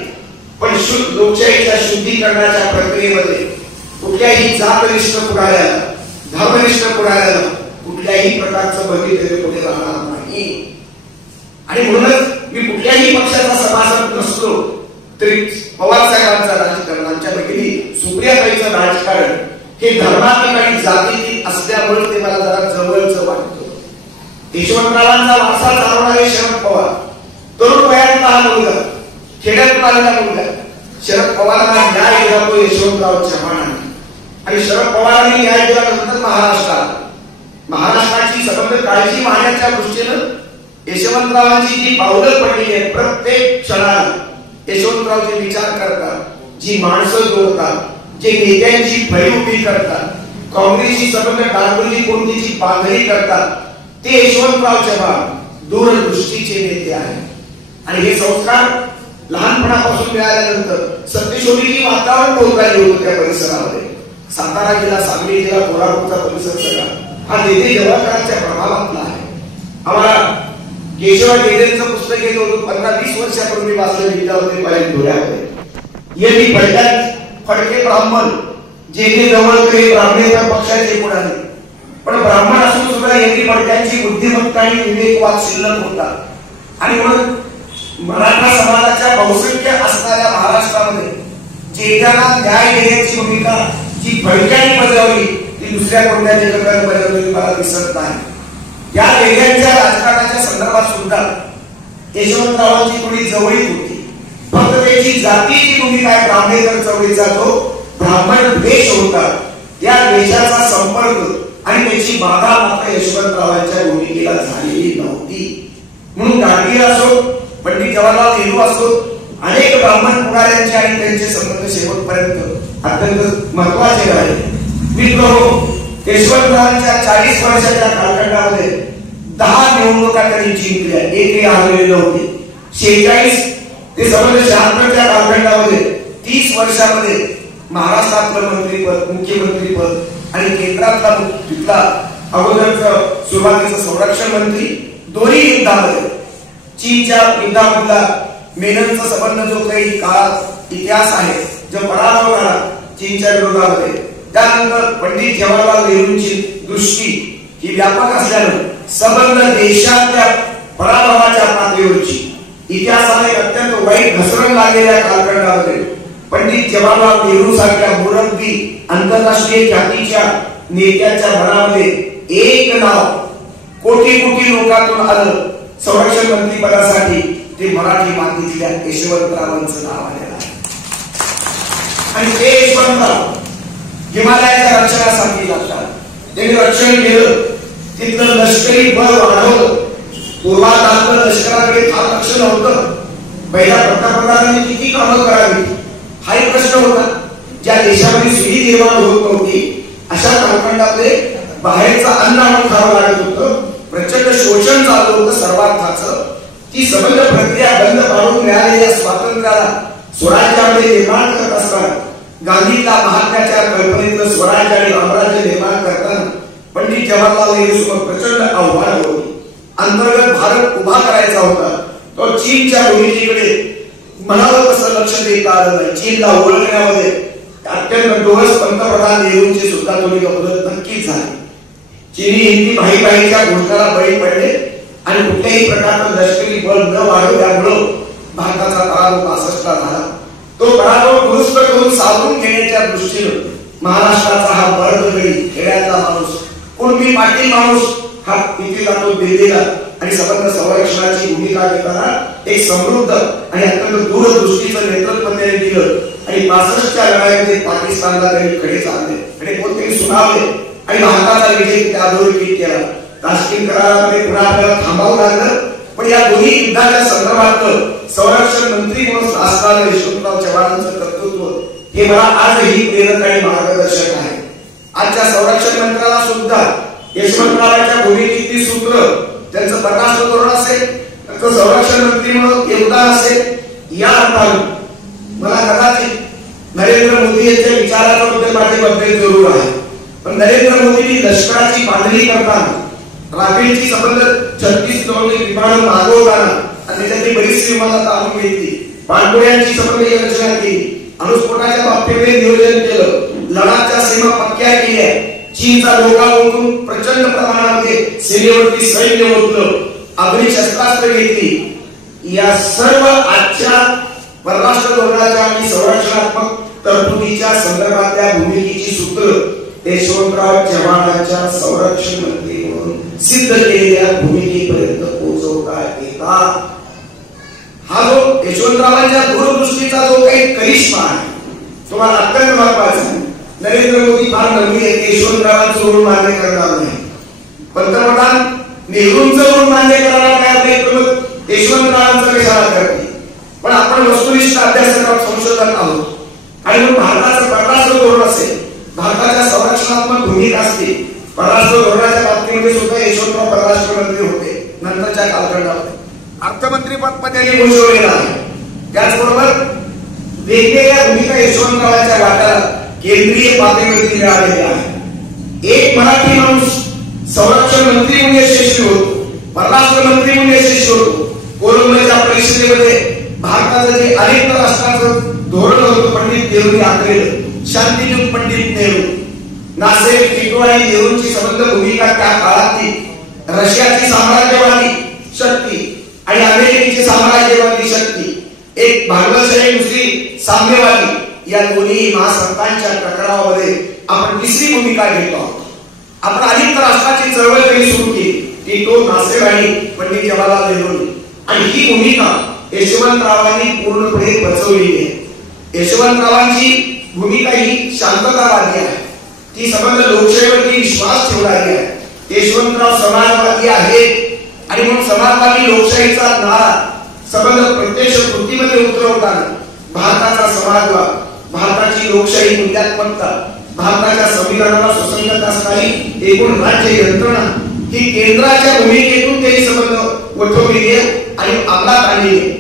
पण लोकशाहीच्या शुद्धीकरणाच्या प्रक्रियेमध्ये कुठल्याही जातनिष्ठ पुढाऱ्याला, धर्मनिष्ठ पुढाऱ्याला कुठल्याही प्रकारचं भवितव्य पुढे राहणार नाही. आणि म्हणूनच मी कुठल्याही पक्षाचा सभासद नसलो तरी पवार साहेबांचं राजकारण, आमच्या भगिनी सुप्रियाताईंचं राजकारण हे धर्मातील आणि जातीतील असल्यामुळे ते मला जरा जवळचं वाटतं. यशवंतरावांचा वारसा चालवणारे शरद पवार, तरुण वयातला हा मुलगा, खेड्यातून आलेला मुलगा, शरद पवारांना न्याय दिला तो यशवंतराव चव्हाणांनी. आणि शरद पवारांनी न्याय दिल्यानंतर महाराष्ट्राची सबंध काळजी मानण्याच्या दृष्टीनं यशवंतरावांची जी पावलं पडली आहे, प्रत्येक क्षणाला यशवंतराव जे विचार करतात, जी माणसं जोडतात, जे नेत्यांची फळी उभी करतात, काँग्रेसची सबंध डांबरी कोणतीची बांधणी करतात, ते यशवंतराव चव्हाण दूरदृष्टीचे नेते आहेत. आणि हे संस्कार लहानपणापासून मिळाल्यानंतर सत्यशोधीची वातावरण पोहोचले होते त्या परिसरामध्ये. सातारा जिल्हा, सांगली जिल्हा, कोल्हापूरचा परिसर सगळा हा नेते जवळकरांच्या प्रभावातला आहे. आम्हाला केशव डेरेंचं पुस्तक येत होतं 15-20 वर्षापूर्वी वाचलं विद्यार्थी पाहिजे डोळ्यामध्ये. ये फडके ब्राह्मण जे ते जवळ ब्राह्मणेतर पक्षाचे पुढारी, पण ब्राह्मण असून सुद्धा यांनी फडक्यांची बुद्धिमत्ता आणि विवेकवाद शिल्लक होता. आणि म्हणून मराठा समाजाच्या बहुसंख्य असणाऱ्या महाराष्ट्रामध्ये जेठांना न्याय देण्याची भूमिका जी फडक्यांनी बजावली ती दुसऱ्या कोणत्या जगताने बजावली मला दिसत नाही. या लेह्यांच्या राजकारणाच्या संदर्भात सुद्धा यशवंतरावांची थोडी जवळीक होती. फक्त त्याची जातीची भूमिका आहे. ब्राह्मणेतर चळवळीचा जो ब्राह्मण द्वेष होता, त्या द्वेषाचा संपर्क आणि त्याची बाधा मात्र यशवंतरावांच्या भूमिकेला झालेली नव्हती. म्हणून गाडगीळ असो, पंडित जवाहरलाल नेहरू असो, अनेक ब्राह्मण पुढाऱ्यांचे आणि त्यांचे संबंध शेवटपर्यंत अत्यंत महत्वाचे राहिले. मित्रांनो, यशवंतरावांच्या 40 वर्षाच्या कालखंडामध्ये 10 निवडणुका त्यांनी जिंकल्या, एकही हरलेले नव्हते. 46 ते 76च्या कालखंडामध्ये 30 वर्षामध्ये महाराष्ट्रातलं मंत्रीपद, मुख्यमंत्रीपद आणि केंद्रातला तिथला अगोदरचं सुरुवातीचं संरक्षण मंत्री, दोन्ही युद्धामध्ये चीनच्या युद्धामधला मेननचा संबंध जो काही काळात इतिहास आहे, जो पराभव झाला चीनच्या विरोधामध्ये, त्यानंतर पंडित जवाहरलाल नेहरूंची दृष्टी ही व्यापक असल्यानं संबंध देशातल्या पराभवाच्या पातळीवरची इतिहासाला एक अत्यंत वाईट घसरण लागलेल्या कालखंडामध्ये पंडित जवाहरलाल नेहरू सारख्या मुरब्बी आंतरराष्ट्रीय ख्यातीच्या नेत्याच्या मनामध्ये एक नाव कोटी कोटी लोकांतून आलं संरक्षण मंत्री पदासाठी, ते मराठी मातीतल्या यशवंतरावांचं नाव आलेलं आहे. आणि ते यशवंतराव हिमालयाच्या रक्षणासाठी लागतात. त्यांनी रक्षण केलं, तिथलं लष्करी बळ वाढवलं. पूर्वाधातलं लष्कराकडे फार लक्ष नव्हतं. पहिल्या पंतप्रधानांनी किती कामं करावी हा एक प्रश्न होता. ज्या देशामध्ये सुविधा निर्माण होत नव्हती अशा कालखंडामध्ये बाहेरचं अन्न आणून खावं लागत होतं. प्रचंड शोषण चालू होतं सर्वार्थाचं. ती संबंध प्रक्रिया बंद पाडून मिळालेल्या स्वातंत्र्याला स्वराज्यामध्ये निर्माण करत असताना, गांधींना महात्म्याच्या कल्पनेतलं स्वराज्य आणि रामराज्य निर्माण करताना पंडित जवाहरलाल नेहरू समोर प्रचंड आव्हानं होती. अंतर्गत भारत उभा करायचा होता. तो चीनच्या भूमिकेकडे म्हणावं तसं लक्ष देता आलं नाही. चीनला ओळखण्यामध्ये अत्यंत डोळस पंतप्रधान नेहरूंची सुद्धा भूमिका मदत नक्कीच झाली. चीनी हिंदी भाईभाईच्या घोषणाला बळी पडले आणि कुठल्याही प्रकारचं लष्करी बळ न वाढवल्यामुळं भारताचा पराभव 65ला झाला. तो पराभव दुरुस्त करून सावरून घेण्याच्या दृष्टीनं महाराष्ट्राचा हा बळदगडी खेड्यातला माणूस, कुणबी पाटील माणूस हा तिथे जातो दिल्लीला आणि संबंध संरक्षणाची भूमिका घेताना एक समृद्ध आणि अत्यंत दूरदृष्टीचं नेतृत्व त्यांनी दिलं. आणि 65च्या लढाईमध्ये पाकिस्तानला त्यांनी कडे चालले, कडे कोणतेही सुनावले आणि भारताचा विजय त्या अधोरेखित केला. ताश्कंद करारामध्ये पुन्हा आपल्याला थांबावं लागलं, पण या दोन्ही युद्धाच्या संदर्भात संरक्षण मंत्री म्हणून असणारं यशवंतराव चव्हाणांचं कर्तृत्व हे मला आजही प्रेरक आणि मार्गदर्शक आहे. आजच्या संरक्षण मंत्र्याला सुद्धा यशवंतरावांच्या भूमिकेतली सूत्र, त्यांचं परराष्ट्र धोरण असेल, त्यांचं संरक्षण मंत्री म्हणून योगदान असेल, या अर्थानं मला कदाचित नरेंद्र मोदी यांच्या विचाराबद्दल माझे मतभेद जरूर आहे. पण नरेंद्र मोदींनी लष्कराची बांधणी करताना, राफेलची संबंध 36 नवनिर्मित विमानं मागवताना आणि त्याच्यातली बरीचशी विमानं तारून घेतली, पाणबुड्यांची संबंध रचना केली, अणुस्फोटाच्या बाबतीमध्ये नियोजन केलं, लडाखच्या सीमा पक्क्या केल्या, चीनचा धोका ओळखून प्रचंड प्रमाणामध्ये सीमेवरती सैन्य ओतलं, अग्निशस्त्रास्त्र घेतली. या सर्व आजच्या परराष्ट्र धोरणाच्या आणि संरक्षणात्मक तरतुदीच्या संदर्भातल्या भूमिकेची सूत्र यशवंतराव चव्हाणांच्या संरक्षण मंत्री म्हणून सिद्ध केलेल्या भूमिकेपर्यंत पोहोचवता येतात. हा जो यशवंतरावांच्या दूरदृष्टीचा जो काही करिश्मा आहे, तुम्हाला अत्यंत महत्वाचा आहे. नरेंद्र मोदी फार नवीन यशवंतरावांचं ऋण मान्य करणार नाही, पंतप्रधान नेहरूंचं ऋण मान्य करणार नाही, तर यशवंतरावांचं कशाला करते. पण आपण वस्तुनिष्ठ अभ्यासकात संशोधक आहोत आणि म्हणून भारताचं परराष्ट्र धोरण असेल, भारताच्या संरक्षणात्मक भूमिका असते, परराष्ट्र धोरणाच्या बाबतीमध्ये सुद्धा यशवंतराव परराष्ट्र मंत्री होते. नंतरच्या कालखंडामध्ये अर्थमंत्री पद त्यांनी भूषवलेलं आहे. त्याचबरोबर वेगवेगळ्या भूमिका यशवंतरावांच्या वाट्याला केंद्रीय पातळीवरती मिळालेल्या आहेत. एक मराठी माणूस संरक्षण मंत्री म्हणून यशस्वी होतो, परराष्ट्र मंत्री म्हणून यशस्वी होतो. कोलंबोच्या परिषदेमध्ये भारताचं जे अनेक राष्ट्राचं धोरण होतं पंडित नेहरूंनी आखलेलं, शांतिदूत पंडित नेहरू, नासेर, टिटो आणि नेहरूंची संबंध भूमिका त्या काळातली रशियाची साम्राज्यवादी शक्ती आणि अमेरिकेची साम्राज्यवादी शक्ती, एक भांडवलशाही दुसरी साम्यवादी, या दोन्ही महासत्तांच्या टकरावामध्ये आपण तिसरी भूमिका घेतो आहोत. आपण अनेक राष्ट्राची चळवळ त्यांनी सुरू केली, टिटो, नासेर आणि पंडित जवाहरलाल नेहरूंनी, आणि ही भूमिका यशवंतरावांनी पूर्णपणे बसवलेली आहे. यशवंतरावांची भूमिका ही शांततावादी आहे. ती संबंध लोकशाहीवरती विश्वास ठेवणारी आहे. यशवंतराव समाजवादी आहेत आणि म्हणून समाजवादी लोकशाहीचा नारा संबंध प्रत्यक्ष कृतीमध्ये उतरवताना भारताचा समाजवाद, भारताची लोकशाही मूल्यात्मकता, भारताच्या संविधानाला सुसंगत असणारी एकूण राज्य यंत्रणा ही केंद्राच्या भूमिकेतून त्यांनी संबंध उठवलेली आहे आणि अंमलात आणली आहे.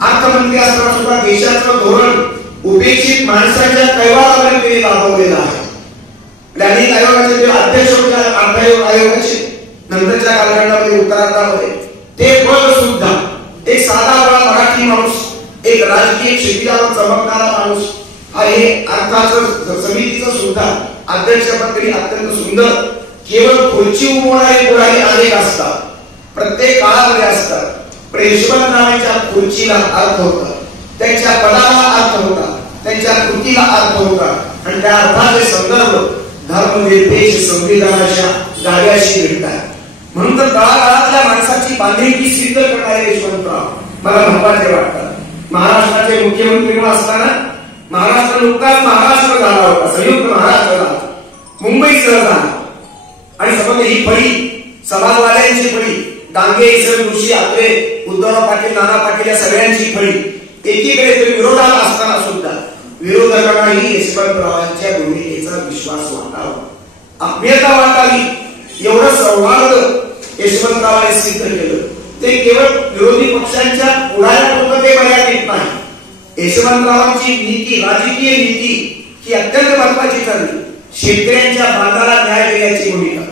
अर्थमंत्री असताना सुद्धा देशाचं धोरण उपेक्षित माणसाच्या कैवारापर्यंत त्यांनी राबवलेलं आहे. प्लॅनिंग आयोगाचे जे अध्यक्ष होते अर्थ आयोगाचे नंतरच्या कालखंडामध्ये उत्तरार्धामध्ये ते पद सुद्धा एक साधा बळा मराठी माणूस, एक राजकीय क्षेत्रावर चमकणारा माणूस हा हे अर्थाचं समितीचं सुद्धा अध्यक्षपदी अत्यंत सुंदर. केवळ खुर्ची उभवणारे पुढारी अनेक असतात, प्रत्येक काळामध्ये असतात, पण यशवंतरावांच्या खुर्चीला अर्थ होता, त्यांच्या पदाला अर्थ होता, त्यांच्या कृतीला अर्थ होता आणि त्या अर्थाचे संदर्भ धर्मनिरपेक्ष संविधानाच्या गाड्याशी भेटतात. म्हणून तर तळागाळातल्या माणसाची बांधिलकी सिद्ध करणारे यशवंतराव मला महत्वाचे वाटतात. महाराष्ट्राचे मुख्यमंत्री असताना महाराष्ट्र नुकताच महाराष्ट्र झाला होता, संयुक्त महाराष्ट्र झाला, मुंबईसह झाला आणि समज ही फळी समाजवाद्यांची फळी, डांगे, ईश्वर जोशी, आत्रे, उद्धवराव पाटील, नाना पाटील या सगळ्यांची फळी एकीकडे ते विरोधात असताना सुद्धा विरोधकांनाही यशवंतरावांच्या भूमिकेचा विश्वास वाटावा, आत्मीयता वाटावी एवढं सौहार्द यशवंतरावांनी सिद्ध केलं. ते केवळ विरोधी पक्षांच्या पुढाऱ्यापुरतं ते मर्यादित नाही. यशवंतरावांची नीती, राजकीय नीती ही अत्यंत महत्वाची ठरली. शेतकऱ्यांच्या बांधाला न्याय देण्याची भूमिका,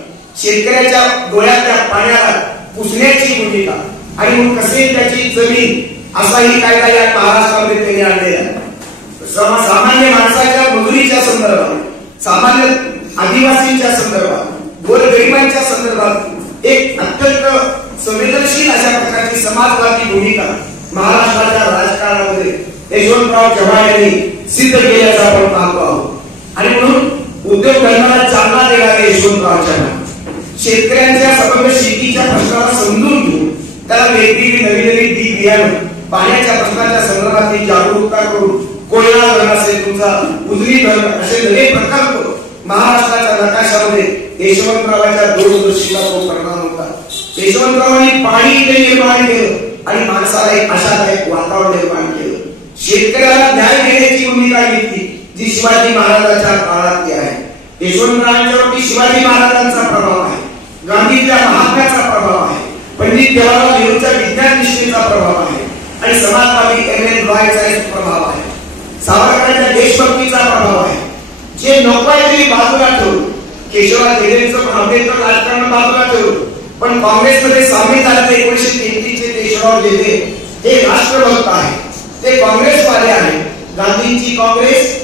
शेतकऱ्याच्या डोळ्यातल्या पाण्याला पुसण्याची भूमिका आणि मग कसे त्याची जमीन असाही कायदा या महाराष्ट्रामध्ये त्यांनी आणलेला. सामान्य माणसाच्या मजुरीच्या संदर्भात, सामान्य आदिवासींच्या संदर्भात, गोरगरिबांच्या संदर्भात एक अत्यंत संवेदनशील अशा प्रकारची समाजवादी भूमिका महाराष्ट्राच्या राजकारणामध्ये यशवंतराव चव्हाण यांनी सिद्ध केल्याचं आपण पाहतो आहोत. आणि म्हणून उद्योग धंद्याला चालना देणारे यशवंतराव चव्हाण शेतकऱ्यांच्या संबंध शेतीच्या प्रश्नाला समजून घेऊन त्याला वेगवेगळी नवी नवी बी बियाणं, पाण्याच्या प्रश्नाच्या संदर्भातली जागरूकता करून कोयना धरण असेल, तुमचा उजनी धरण असे नवे प्रकल्प महाराष्ट्राच्या नकाशामध्ये यशवंतरावांच्या दूरदर्शीला तो परिणाम होता. यशवंतरावांनी पाणी इथे निर्माण केलं आणि माणसाला एक आशादायक वातावरण निर्माण केलं. शेतकऱ्याला न्याय देण्याची भूमिका घेतली जी शिवाजी महाराजांच्या काळातली आहे. यशवंतरावांच्यावरती शिवाजी महाराजांचा प्रभाव आहे, गांधीच्या महात्म्याचा प्रभाव आहे, पंडित जवाहरलाल नेहरूंच्या विज्ञान निष्ठेचा प्रभाव आहे आणि समाजवादी एम.एन. रॉयचा प्रभाव आहे, सावरकरांच्या देशभक्तीचा प्रभाव आहे. जे नको आहे ते बाजूला ठेवून केशवराव झेलेंचं आंबेडकर राजकारण बाजूला ठेवून पण काँग्रेसमध्ये सामील झाले 1933 चे केशवराव झेले हे राष्ट्रभक्त आहे, ते काँग्रेसवाले आहेत. गांधींची काँग्रेस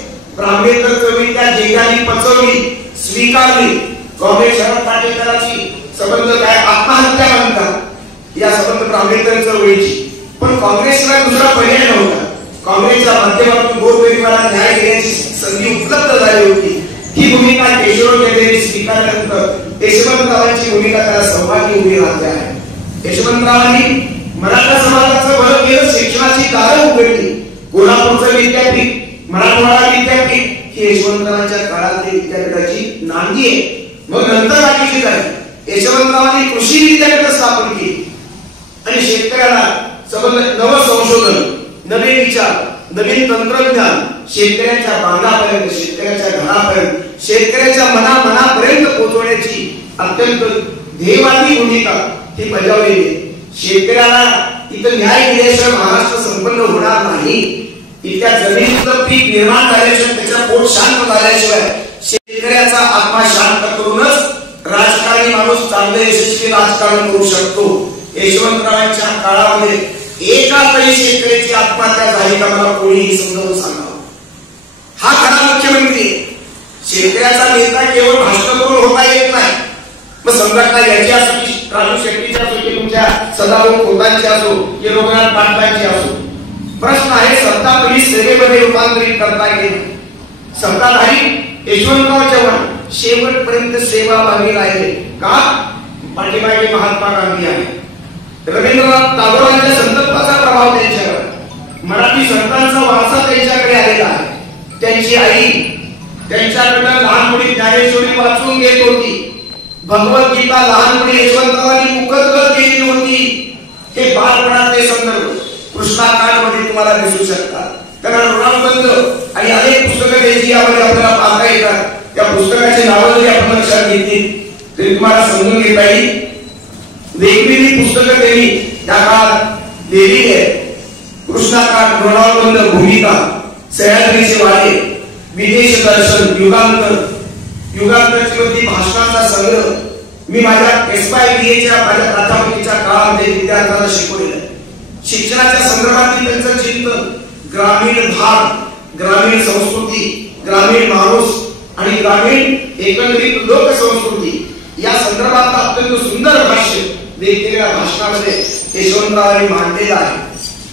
आंबेडकर चळवळी त्या जैनांनी पचवली, स्वीकारली. काँग्रेस शरद पाटीलकरांची संबंध काय आत्महत्या म्हणतात या संबंध आंबेडकर चळवळीची, पण काँग्रेसला दुसरा पर्याय नव्हता. काँग्रेसच्या माध्यमातून गोरगरिबांना न्याय देण्याची संधी उपलब्ध झाली होती. ही भूमिका केशवराव झेलेंनी स्वीकारल्यानंतर यशवंतरावांची भूमिका त्याला सहभागी उभी राहते आहे. यशवंतरावांनी मराठा समाजाचं बळ केलं, शिक्षणाची दारं उघडली. कोल्हापूरचं विद्यापीठ, मराठवाडा विद्यापीठ ही यशवंतरावांच्या काळातली विद्यापीठाची नांदी आहे. मग नंतर बाकीची झाली यशवंतरावांनी कृषी विद्यापीठ स्थापन केली आणि शेतकऱ्याला संबंध नव संशोधन, नवे विचार, नवीन तंत्रज्ञान शेतकऱ्याच्या बांधापर्यंत, शेतकऱ्याच्या घरापर्यंत, शेतकऱ्याच्या मनापर्यंत पोहोचवण्याची अत्यंत ध्येयवादी भूमिका ही बजावलेली आहे. शेतकऱ्याला इथं न्याय दिल्याशिवाय महाराष्ट्र संपन्न होणार नाही. इथल्या जमिनीचं पीक निर्माण झाल्याशिवाय, त्याच्या पोट शांत झाल्याशिवाय, शेतकऱ्याचा आत्मा शांत करूनच राजकारणी माणूस चांगले यशस्वी राजकारण करू शकतो. यशवंतरावांच्या काळामध्ये एका तरी शेतकऱ्याची आत्महत्या झाली का मला कोणीही समजावून सांगावं. हा खरा मुख्यमंत्री. शेतकऱ्याचा नेता केवळ भाषण करून होता येत नाही. मग संघटना याची असो, राजू शेट्टीची असो, की तुमच्या सदाभाऊ खोतांची असो, की रघुनाथ पाटलांची असो, प्रश्न आहे सत्ता पोलीस सेवेमध्ये रूपांतरित करता येईल. सत्ताधारी यशवंतराव चव्हाण शेवटपर्यंत सेवाभावी राहिले का? पाठीमागे महात्मा गांधी आहे, रवींद्रनाथ टागोरांच्या संकल्पाचा प्रभाव त्यांच्यावर, मराठी संतांचा वारसा त्यांच्याकडे आलेला आहे. त्यांची आई त्यांच्याकडनं लहानपणी ज्ञानेश्वरी वाचून घेत होती, भगवद्गीता लहानपणी यशवंतरावांनी मुखत्तर केली होती. हे बालपणातले संदर्भ कृष्णाकाठमध्ये तुम्हाला दिसू शकतात. कारण ऋणानुबंध आणि अनेक पुस्तकं द्यायची यामध्ये आपल्याला पाहता येतात. त्या पुस्तकाची नावं जरी आपण लक्षात घेतली तरी तुम्हाला समजून घेता येईल. वेगवेगळी पुस्तकं त्यांनी त्या काळात लिहिली आहे. कृष्णाकाठ, ऋणानुबंध, भूमिका, सह्याद्रीचे वारे, विदेश दर्शन, युगांतर, युगांतरची भाषणांचा संग्रह मी माझ्या SYBAच्या माझ्या प्राथमिकीच्या काळामध्ये विद्यार्थ्यांना शिकवलेलं आहे. शिक्षणाच्या संदर्भातील त्यांचं चिंतन ग्रामीण भाग, ग्रामीण संस्कृती, ग्रामीण माणूस आणि ग्रामीण एकंदरीत लोकसंस्कृती या संदर्भातलं अत्यंत सुंदर भाष्य वेगवेगळ्या भाषणामध्ये यशवंतरावांनी मांडलेलं आहे.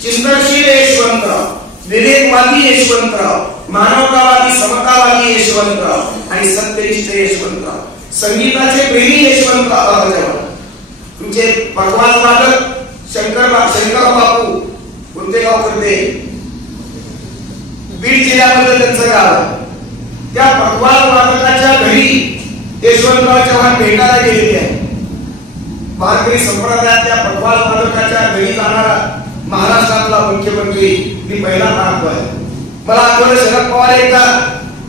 चिंतनशील यशवंतराव, विवेकवादी यशवंतराव, मानवतावादी समतावादी यशवंतराव आणि सत्यनिष्ठ यशवंतराव, संगीताचे प्रेमी यशवंतराव. तुमचे पटवाज वादक शंकर बापू कोणते गाव करते, बीड जिल्ह्यामध्ये त्यांचं गाव. त्या पटवाज वादकाच्या घरी यशवंतराव चव्हाण भेटायला गेलेले आहे. वारकरी संप्रदायात त्या पटवाज वादकाच्या घरी जाणारा महाराष्ट्रातला मुख्यमंत्री मी पहिला पाहतोय. मला आठवलं शरद पवार एकदा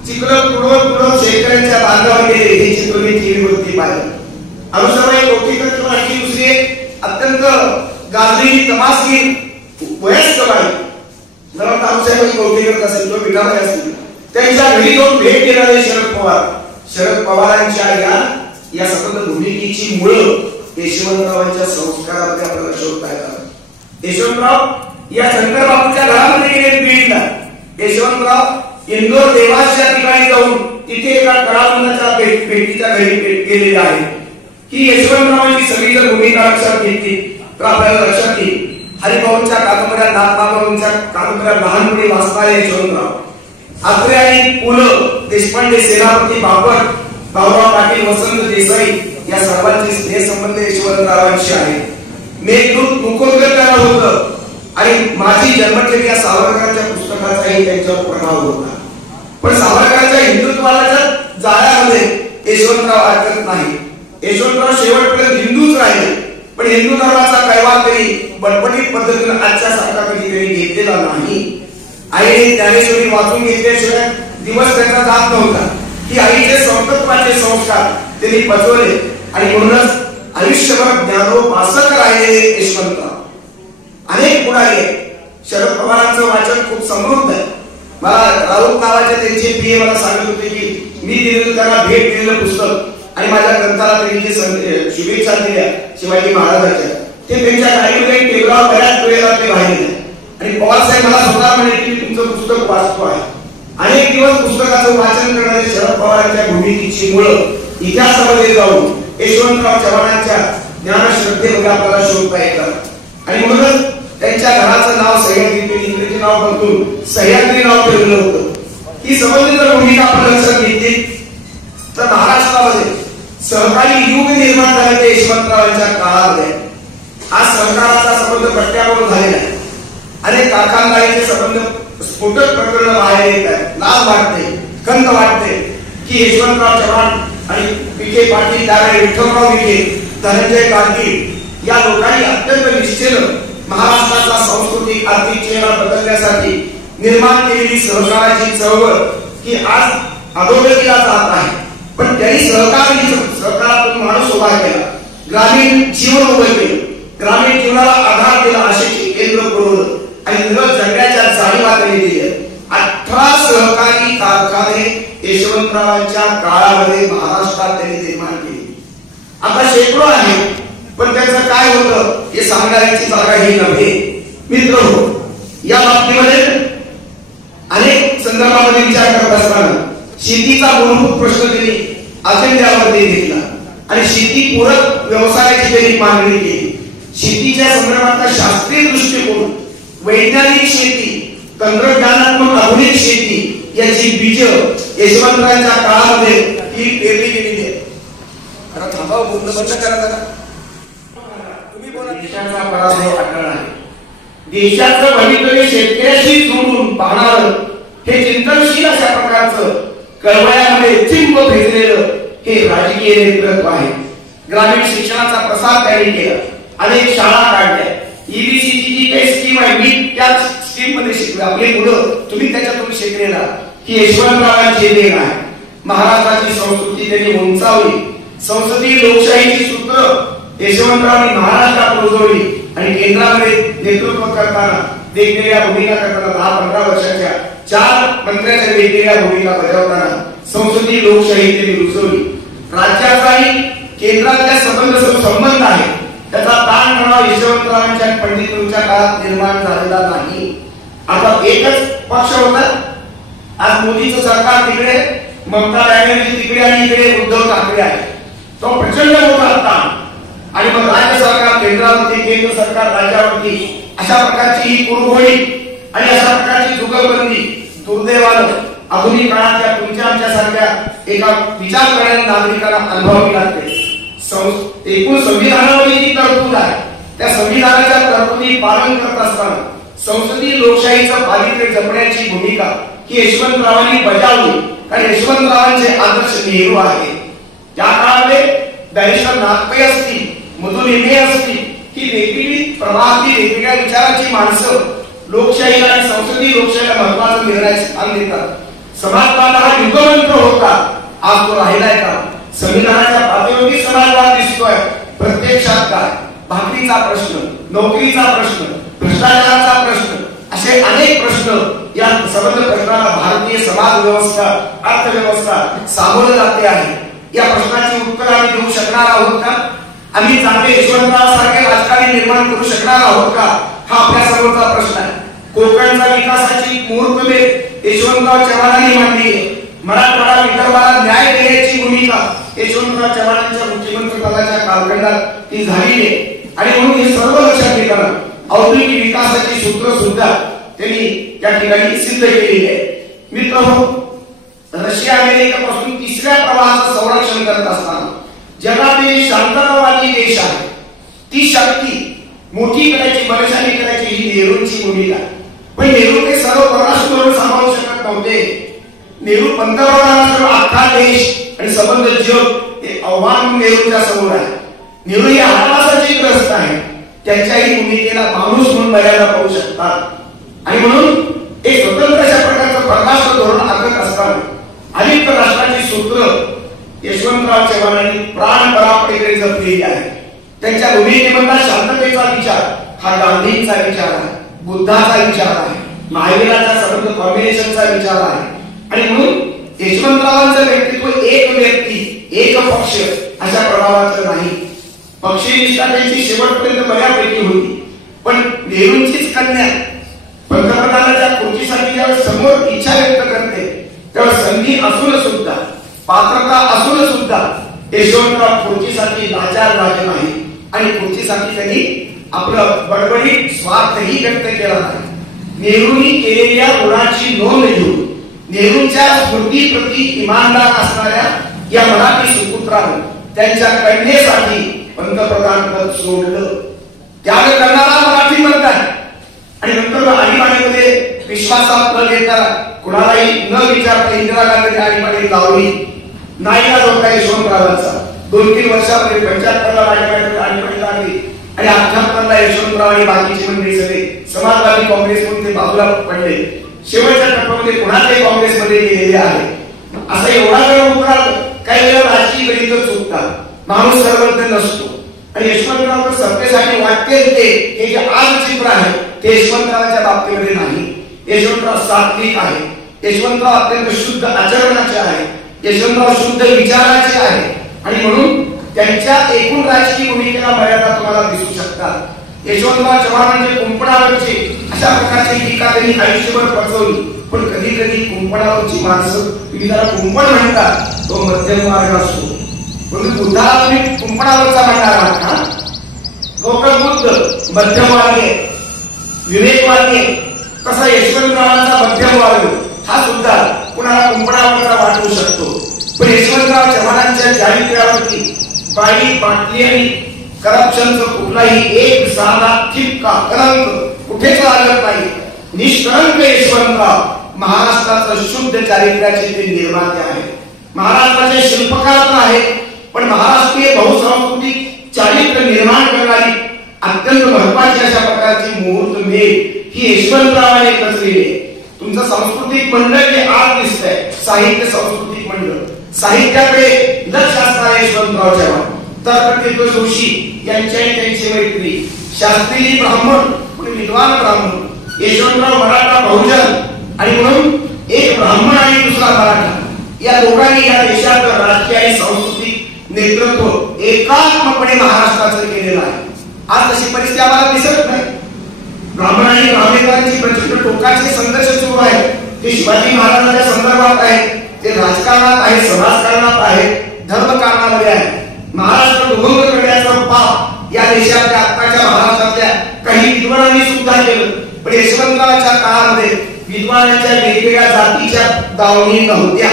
चिखलं तुडवत शेतकऱ्यांच्या बांधावर गेले. हे चित्र मी टीव्हीवरती पाहिलं. अनुषाबाई कौतिकर आणखी दुसरी एक अत्यंत गाजलेली तमासगीर वयस्क बाई अनुषाबाई कौतिकर असेल किंवा विठाबाई असतील, त्यांच्या घरी जाऊन भेट देणारे शरद पवारांच्या या सतत भूमिकेची मुळं यशवंतरावांच्या संस्कारामध्ये आपल्याला शोधता येतात. यशवंतराव या शंकर बापूच्या घरामध्ये गेले बीडला. यशवंतराव इंदोर देवासच्या ठिकाणी जाऊन तिथे एका कलावंताच्या भेटीच्या घरी गेलेले आहे. ही यशवंतरावांची सगळी जर भूमिका लक्षात घेतली तर आपल्याला लक्षात येईल. हरिभाऊंच्या कादंबऱ्या, नाथबाबांच्या कादंबऱ्या लहानपणी वाचणारे यशवंतराव, आत्रे आणि पु ल देशपांडे, सेनापती बापट, भाऊराव पाटील, वसंत देसाई या सर्वांचे स्नेहसंबंध यशवंतरावांशी आहेत. मेघदूत मुखोद्गत त्याला होतं आणि माझी जन्मठेप या सावरकरांच्या पुस्तकाचाही त्यांच्यावर प्रभाव होता. पण सावरकरांच्या हिंदुत्वाच्या जाळ्यामध्ये यशवंतराव अडकत नाही. यशवंतराव शेवटपर्यंत हिंदूच राहिले, पण हिंदू धर्माचा कैवार तरी बटबटीत पद्धतीने आजच्या सारखा कधी त्यांनी घेतलेला नाही. आईने ज्ञानेश्वरी वाचून घेतल्याशिवाय दिवस त्यांचा जात नव्हता. की आईचे संतत्वाचे संस्कार त्यांनी पचवले आणि म्हणूनच आयुष्यभर ज्ञानोपासक राहिलेले यशवंतराव. अनेक पुढारी शरद पवारांचं वाचन खूप समृद्ध आहे. मला राऊत नावाचे त्यांचे PA मला सांगत होते की मी दिलेलं त्यांना भेट दिलेलं पुस्तक आणि माझ्या ग्रंथाला त्यांनी जे शुभेच्छा दिल्या शिवाजी महाराजांच्या ते त्यांच्या गाडीमध्ये टेबलावर बऱ्याच वेळेला ते राहिले. आणि पवारसाहेब मला स्वतः म्हणे की तुमचं पुस्तक वाचतो आहे. अनेक दिवस पुस्तकाचं वाचन करणारे शरद पवारांच्या भूमिकेची मुळं इतिहासामध्ये जाऊन यशवंतराव चव्हाणांच्या ज्ञानश्रद्धेमध्ये आपल्याला शोधता येतात. आणि म्हणूनच त्यांच्या घराचं नाव सह्याद्री, इंग्रजी नाव बदलून सह्याद्री नाव ठेवलं होतं. ही संबंधित भूमिका आपण लक्षात घेतली तर महाराष्ट्रामध्ये सहकारी युग निर्माण झाले ते यशवंतरावांच्या काळामध्ये. आज सहकाराचा संबंध पट्ट्यावर झालेला आहे. अनेक कारखानदारीचे संबंध स्फोटक प्रकरण बाहेर येत आहेत. लाज वाटते, खंत वाटते की यशवंतराव चव्हाण आणि विखे पाटील, त्यावेळी विठ्ठलराव विखे, धनंजय कारकीळ या लोकांनी अत्यंत निष्ठेनं महाराष्ट्राचा सांस्कृतिक आर्थिक चेहरा बदलण्यासाठी निर्माण केलेली सहकाराची चळवळ की आज अधोगतीला जात आहे. पण त्यांनी सहकारातून माणूस उभा केला, ग्रामीण जीवन उभं केलं, ग्रामीण जीवनाला आधार दिला, असे केंद्र पुरवलं आणि जगण्याच्या जाणीवा त्यांनी दिल्या. 18 सहकारी कारखाने यशवंतरावांच्या काळामध्ये महाराष्ट्रात त्यांनी निर्माण केली. आता शेकडो आहेत, पण त्याचं काय होतं हे सांगण्याची जागा ही नव्हे. मित्र, या बाबतीमध्ये अनेक संदर्भामध्ये विचार करत असताना शेतीचा मूलभूत प्रश्न त्यांनी अजेंड्यावर घेतला आणि शेतीपूरक व्यवसायाची त्यांनी मागणी केली. शेतीच्या संदर्भातला शास्त्रीय दृष्टिकोन, वैज्ञानिक शेती, तंत्रज्ञानात्मक आधुनिक शेती याची बीज यशवंतरावांच्या काळामध्ये ही पेरली गेलेली आहे. आता थांबा, बोलणं बंद करा जरा. तुम्ही बोला. देशाचा पराभव अटळ आहे. देशाचं भवितव्य शेतकऱ्याशी जोडून पाहणार हे चिंतनशील अशा प्रकारचं कळवळ्यामध्ये चिंब भेटलेलं हे राजकीय नेतृत्व आहे. ग्रामीण शिक्षणाचा प्रसार त्यांनी केला, अनेक शाळा काढल्या. ईबीसीची जी काही स्कीम आहे मी त्याच स्कीम मध्ये शिकलो. आपली मुलं तुम्ही त्याच्यातून शिकलेला ही यशवंतरावांची देण आहे. महाराष्ट्राची संस्कृती त्यांनी उंचावली. संसदीय लोकशाहीची सूत्र यशवंतरावांनी महाराष्ट्रात रुजवली आणि केंद्रामध्ये नेतृत्व करताना वेगवेगळ्या भूमिका करताना 10-15 वर्षाच्या 4 मंत्र्यांच्या वेगवेगळ्या भूमिका बजावताना संसदीय लोकशाही त्यांनी रुजवली. राज्याचाही केंद्रातल्या संबंध आहे त्याचा ताणतणाव यशवंतरावांच्या पंडितांच्या काळात निर्माण झालेला नाही. आता एकच पक्ष होता. आज मोदीचं सरकार तिकडे, ममता बॅनर्जी तिकडे आणि इकडे उद्धव ठाकरे आहे. तो प्रचंड मोठा ताण आणि मग राज्य सरकार केंद्रावरती, केंद्र सरकार राज्यावरती, अशा प्रकारची ही कुरघोडी आणि अशा प्रकारची जुगलबंदी दुर्दैवानं आधुनिक काळातल्या तुमच्या आमच्यासारख्या एका विचार करणाऱ्या नागरिकांना अनुभवावी लागते. एकूण संविधानामध्ये जी तरतूद आहे त्या संविधानाच्या तरतुदी पालन करत असताना संसदीय लोकशाहीचं पावित्र्य जपण्याची भूमिका ही यशवंतरावांनी बजावली. कारण यशवंतरावांचे आदर्श नेहरू आहे. त्या काळामध्ये बॅरिस्टर नागपै असतील, मधु नेमे असतील, ही वेगवेगळी प्रवाहातली वेगवेगळ्या विचाराची माणसं लोकशाहीला आणि संसदीय लोकशाहीला महत्वाचा निर्णय स्थान देतात. समाजवाद हा युगमंत्र होता, आज तो राहिलाय का? संविधानाच्या पातळीवरती समाजवाद दिसतोय. प्रत्यक्षात काय? भाकरीचा प्रश्न, नोकरीचा प्रश्न, भ्रष्टाचाराचा प्रश्न, असे अनेक प्रश्न या संबंध प्रश्नाला भारतीय समाज व्यवस्था, अर्थव्यवस्था सामोरं जाते आहे. या प्रश्नाची उत्तर आम्ही देऊ शकणार आहोत का? आम्ही चांगले यशवंतराव सारखे राजकारणी निर्माण करू शकणार आहोत का? हा आपल्या समोरचा प्रश्न आहे. कोकणचा विकासाची मुहूर्तमेढ यशवंतराव चव्हाणांनी मांडली आहे. मराठवाडा विदर्भाला न्याय देण्याची भूमिका यशवंतराव चव्हाणांच्या मुख्यमंत्री पदाच्या कालखंडात ती झालेली आहे. आणि म्हणून हे सर्व लक्षात घेताना औद्योगिक विकासाची सूत्र सुद्धा त्यांनी या ठिकाणी सिद्ध केलेली आहे. मित्रांनो, रशिया अमेरिकेपासून तिसऱ्या प्रवाहाचं संरक्षण करत असताना जगातील शांततावादी देश आहे ती शक्ती मोठी करायची, बलशाली करायची ही नेहरूंची भूमिका. पण नेहरू ते सर्व परराष्ट्र धोरण सांभाळू शकत नव्हते. नेहरू पंतप्रधानांसह अख्खा देश आणि संबंध जग हे आव्हान नेहरूंच्या समोर आहे. नेहरू हे आत्मासाची ग्रस्त आहे. त्यांच्याही भूमिकेला माणूस म्हणून मर्यादा पाहू शकतात. आणि म्हणून एक स्वतंत्र अशा प्रकारचं परराष्ट्र धोरण आखत असताना अनेक राष्ट्राची सूत्र यशवंतराव चव्हाणांनी प्राणपरापणे जपलेली आहे. त्यांच्या भूमिकेमधला शांततेचा विचार हा गांधींचा विचार आहे, बुद्धाचा विचार आहे, महावीराचा संबंध कॉम्बिनेशनचा विचार आहे. आणि म्हणून यशवंतरावांचं व्यक्तित्व एक व्यक्ती एक पक्ष अशा प्रभावाचं नाही. पक्षनिष्ठा त्यांची शेवटपर्यंत बऱ्यापैकी होती. पण नेहरूंचीच कन्या पंतप्रधानाच्या खुर्चीसाठी ज्यावेळेस समोर इच्छा व्यक्त करते तेव्हा संधी असून सुद्धा, पात्रता असून सुद्धा यशवंतराव खुर्चीसाठी लाचार झाले नाही आणि खुर्चीसाठी त्यांनी आपलं बडबडीत स्वार्थही व्यक्त केला नाही. नेहरूंनी केलेल्या गुणाची नोंद घेऊन नेहरूंच्या स्मृतीप्रती इमानदार असणाऱ्या या मराठी सुपुत्रानं त्यांच्या कन्येसाठी पंतप्रधान पद सोडलं. त्याग करणारा मराठी मतदार आणि नंतर आणीबाणीमध्ये विश्वासात न घेता कुणालाही न विचारता इंदिरा गांधी आणीबाणी लावली. नाईलाज होता यशवंतरावांचा. 2-3 वर्षामध्ये 75ला आणीबाणी लागली आणि 78ला यशवंतराव आणि बाकीची मंडळी सगळे समाजवादी काँग्रेसमधून ते बाजूला पडले. शेवटच्या टप्प्यामध्ये पुन्हा ते काँग्रेसमध्ये गेलेले आहे. असं एवढा वेळ उतराल काही वेळा राजकीय गणित चुकतात. माणूस सर्वज्ञ नसतो आणि यशवंतराव सत्तेसाठी वाटते ते हे जे आज चित्र आहे ते यशवंतरावांच्या बाबतीमध्ये नाही. यशवंतराव सात्विक आहे. यशवंतराव अत्यंत शुद्ध आचरणाचे आहे. यशवंतराव शुद्ध विचाराचे आहे आणि म्हणून त्यांच्या एकूण राजकीय भूमिकेला मर्यादा तुम्हाला दिसू शकतात. यशवंतराव चव्हाणांचे कुंपणावरचे अशा प्रकारची टीका त्यांनी आयुष्यभर पचवली. पण कधी कधी कुंपणावरची माणसं तुम्ही त्याला कुंपण म्हणतात तो मध्यम मार्ग असतो. म्हणून बुद्धाला तुम्ही कुंपणावरचा म्हणणार आहात ना. गौतम बुद्ध मध्यमवादी विवेकवादी तसा यशवंतरावांचा मध्यमवादी हा सुद्धा कुणाला कुंपणावरचा वाटू शकतो. पण यशवंतराव चव्हाणांच्या चारित्र्यावरती बाई बाटली आणि करप्शनचं कुठलाही एक साधा ठिपका कलंक कुठेच लागत नाही. निष्कलंक यशवंतराव महाराष्ट्राचं महाराष्ट्राचं शुद्ध चारित्र्याचे ते निर्माते आहेत. महाराष्ट्राचे शिल्पकार पण आहेत, पण महाराष्ट्रीय बहुसांस्कृतिक चारित्र्य निर्माण करणारी अत्यंत महत्वाची अशा प्रकारची मुहूर्त मेळ ही यशवंतरावांनी रचलेली आहे. तुमचं सांस्कृतिक मंडळ जे आज दिसतंय, साहित्य सांस्कृतिक मंडळ, साहित्याकडे लक्ष असणारे यशवंतराव चव्हाण, तर्कतीर्थ जोशी यांच्याही त्यांची मैत्री, शास्त्रीजी ब्राह्मण पुढे विद्वान ब्राह्मण, यशवंतराव मराठा बहुजन आणि म्हणून एक ब्राह्मण आणि दुसरा मराठा, या दोघांनी या देशाचं राजकीय आणि सांस्कृतिक नेतृत्व एकात्मपणे महाराष्ट्राचं केलेलं आहे. आज तशी परिस्थिती आम्हाला दिसत नाही. ब्राह्मण आणि ब्राह्मणांची प्रचंड टोकाचे संघर्ष सुरू आहे. ते शिवाजी महाराजांच्या संदर्भात आहे, ते राजकारणात आहे, समाजकारणात आहे, धर्मकारणामध्ये आहे. महाराष्ट्र दुभंग करण्याचा पाप या देशातल्या आत्ताच्या महाराष्ट्रातल्या काही विद्वानांनी सुद्धा केलं. पण यशवंतरावांच्या काळामध्ये विद्वानांच्या वेगवेगळ्या जातीच्या दावणी नव्हत्या.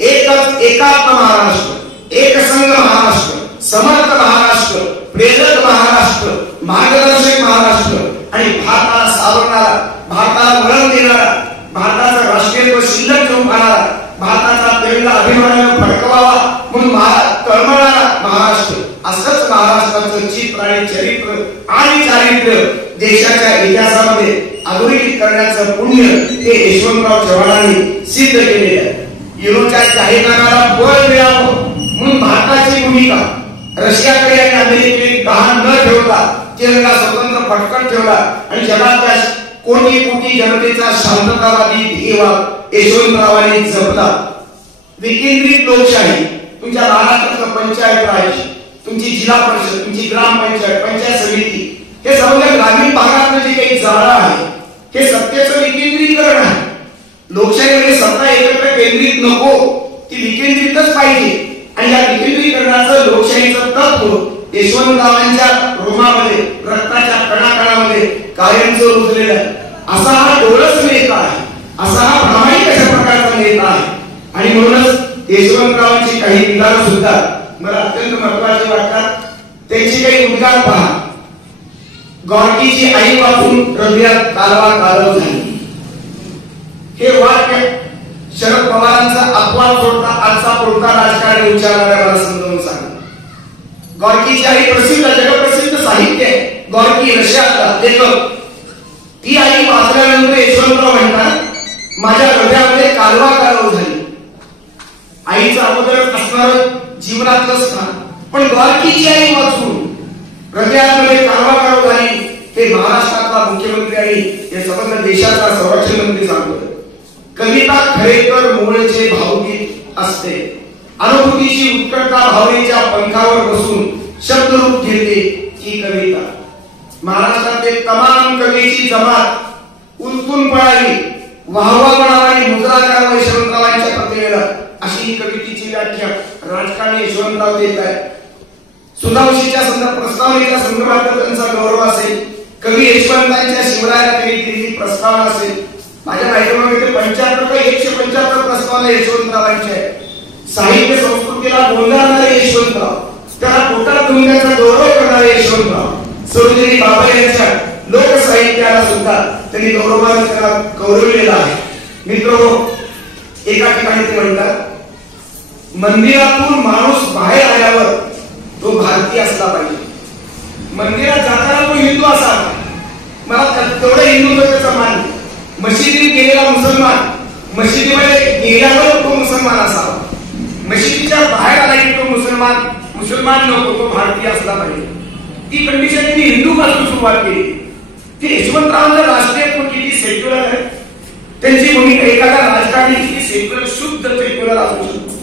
एकच एकात्म महाराष्ट्र, एकसंघ महाराष्ट्र, समर्थ महाराष्ट्र, प्रेरक महाराष्ट्र, मार्गदर्शक महाराष्ट्र आणि भारताला सावरणारा, भारताला वळण देणारा, भारताचा राष्ट्रीयत्व शिल्लक ठेवून आणणारा, भारताचा तिरंगा अभिमानाने फडकवावा म्हणून तळमळणारा महाराष्ट्र, असंच महाराष्ट्राचं चित्र आणि चरित्र आणि चारित्र्य देशाच्या इतिहासामध्ये अधोरेखित करण्याचं पुण्य हे यशवंतराव चव्हाणांनी सिद्ध केलेलं आहे. युरोपच्या जाहीरनाम्याला बळ मिळावं म्हणून भारताची भूमिका, रशियाकडे आणि अमेरिकेकडे गहाण न ठेवता तिरंगा स्वतंत्र फटकत ठेवला आणि जगातल्या कोटी कोटी जनतेचा शांततावादी ध्येय यशवंतरावांनी जपला. विकेंद्रित लोकशाही, तुमच्या महाराष्ट्रातलं पंचायत राज, तुमची जिल्हा परिषद, तुमची ग्रामपंचायत, पंचायत समिती, हे सगळ्या ग्रामीण भागातलं जे काही जाळं आहे हे सत्तेचं विकेंद्रीकरण आहे. लोकशाहीमध्ये सत्ता एकत्र केंद्रित नको, ती विकेंद्रितच पाहिजे. आणि या विकेंद्रीकरणाचं लोकशाहीचं तत्व यशवंतरावांच्या रोमामध्ये, रक्ताच्या कणाकणामध्ये कायमचं रुजलेलं आहे. असा हा डोळस नेता आहे, असा हा प्रामाणिक अशा प्रकारचा नेता आहे. आणि म्हणूनच यशवंतरावांची काही विधानं सुद्धा मला अत्यंत महत्वाची वाटतात. त्यांची काही उद्गार पहा. गॉडकीची आई वाचून हृदयात कालवा कालव झाली. हे वाक्य शरद पवारांचा अपवाद सोडता आजचा कोणता राजकारणी उच्चारणाऱ्या मला समजावून सांगा. गॉडकीची आई प्रसिद्ध, जगप्रसिद्ध साहित्य आहे. गॉडकी रशियातला लेखक. ती आई वाचल्यानंतर यशवंतराव म्हणतात, माझ्या हृदयामध्ये कालवा कालव झाली. आईचं अगोदर असणार जीवनातलं स्थान, पण गॉडकीची आई वाचून हृदयामध्ये कालवा कालव झाली. हे महाराष्ट्रातला मुख्यमंत्री आणि या संपूर्ण देशाचा संरक्षण मंत्री सांगतो. कविता खरेतर मूळचे भावगीत असते. अनुभूतीची उत्कटता भावनेच्या पंखावर बसून शब्दरूप घेते ही कविता. महाराष्ट्रातले तमाम कवीची जमात उलटून पळाली. वाहवा म्हणावा आणि मुद्रा करावा यशवंतरावांच्या प्रतिमेला, अशी ही कवितेची व्याख्या राजकारणी यशवंतराव देत आहे. सुधांशीच्या प्रस्तावनेच्या संदर्भात त्यांचा गौरव असेल. कवी यशवंतांच्या शिवरायाला त्यांनी दिलेली प्रस्तावना असेल. माझ्या माहितीमध्ये 175 प्रस्तावना यशवंतरावांच्या आहेत. साहित्य संस्कृतीला बोलणारे यशवंतराव, त्याला पोटात घेऊन त्याचा गौरव करणारे यशवंतराव, सरोजिनी बाबा यांच्या लोकसाहित्याला सुद्धा त्यांनी गौरवाने त्याला गौरवलेला आहे. मित्र, एका ठिकाणी ते म्हणतात, मंदिरातून माणूस बाहेर आल्यावर तो भारतीय असला पाहिजे. मंदिरात जाताना तो हिंदू असावा, मला तेवढं हिंदुत्वाचा मान. मशिदीत गेलेला मुसलमान, मशिदीमध्ये गेल्यावर तो मुसलमान असावा. मशिदीच्या बाहेर आला की तो मुसलमान नको, तो भारतीय असला पाहिजे. ती कंडिशन त्यांनी हिंदू पासून सुरुवात केली. ती यशवंतरावांचं राष्ट्रीयत्व किती सेक्युलर आहे. त्यांची भूमिका एखाद्या राजकारणी किती सेक्युलर, शुद्ध सेक्युलर असू शकतो.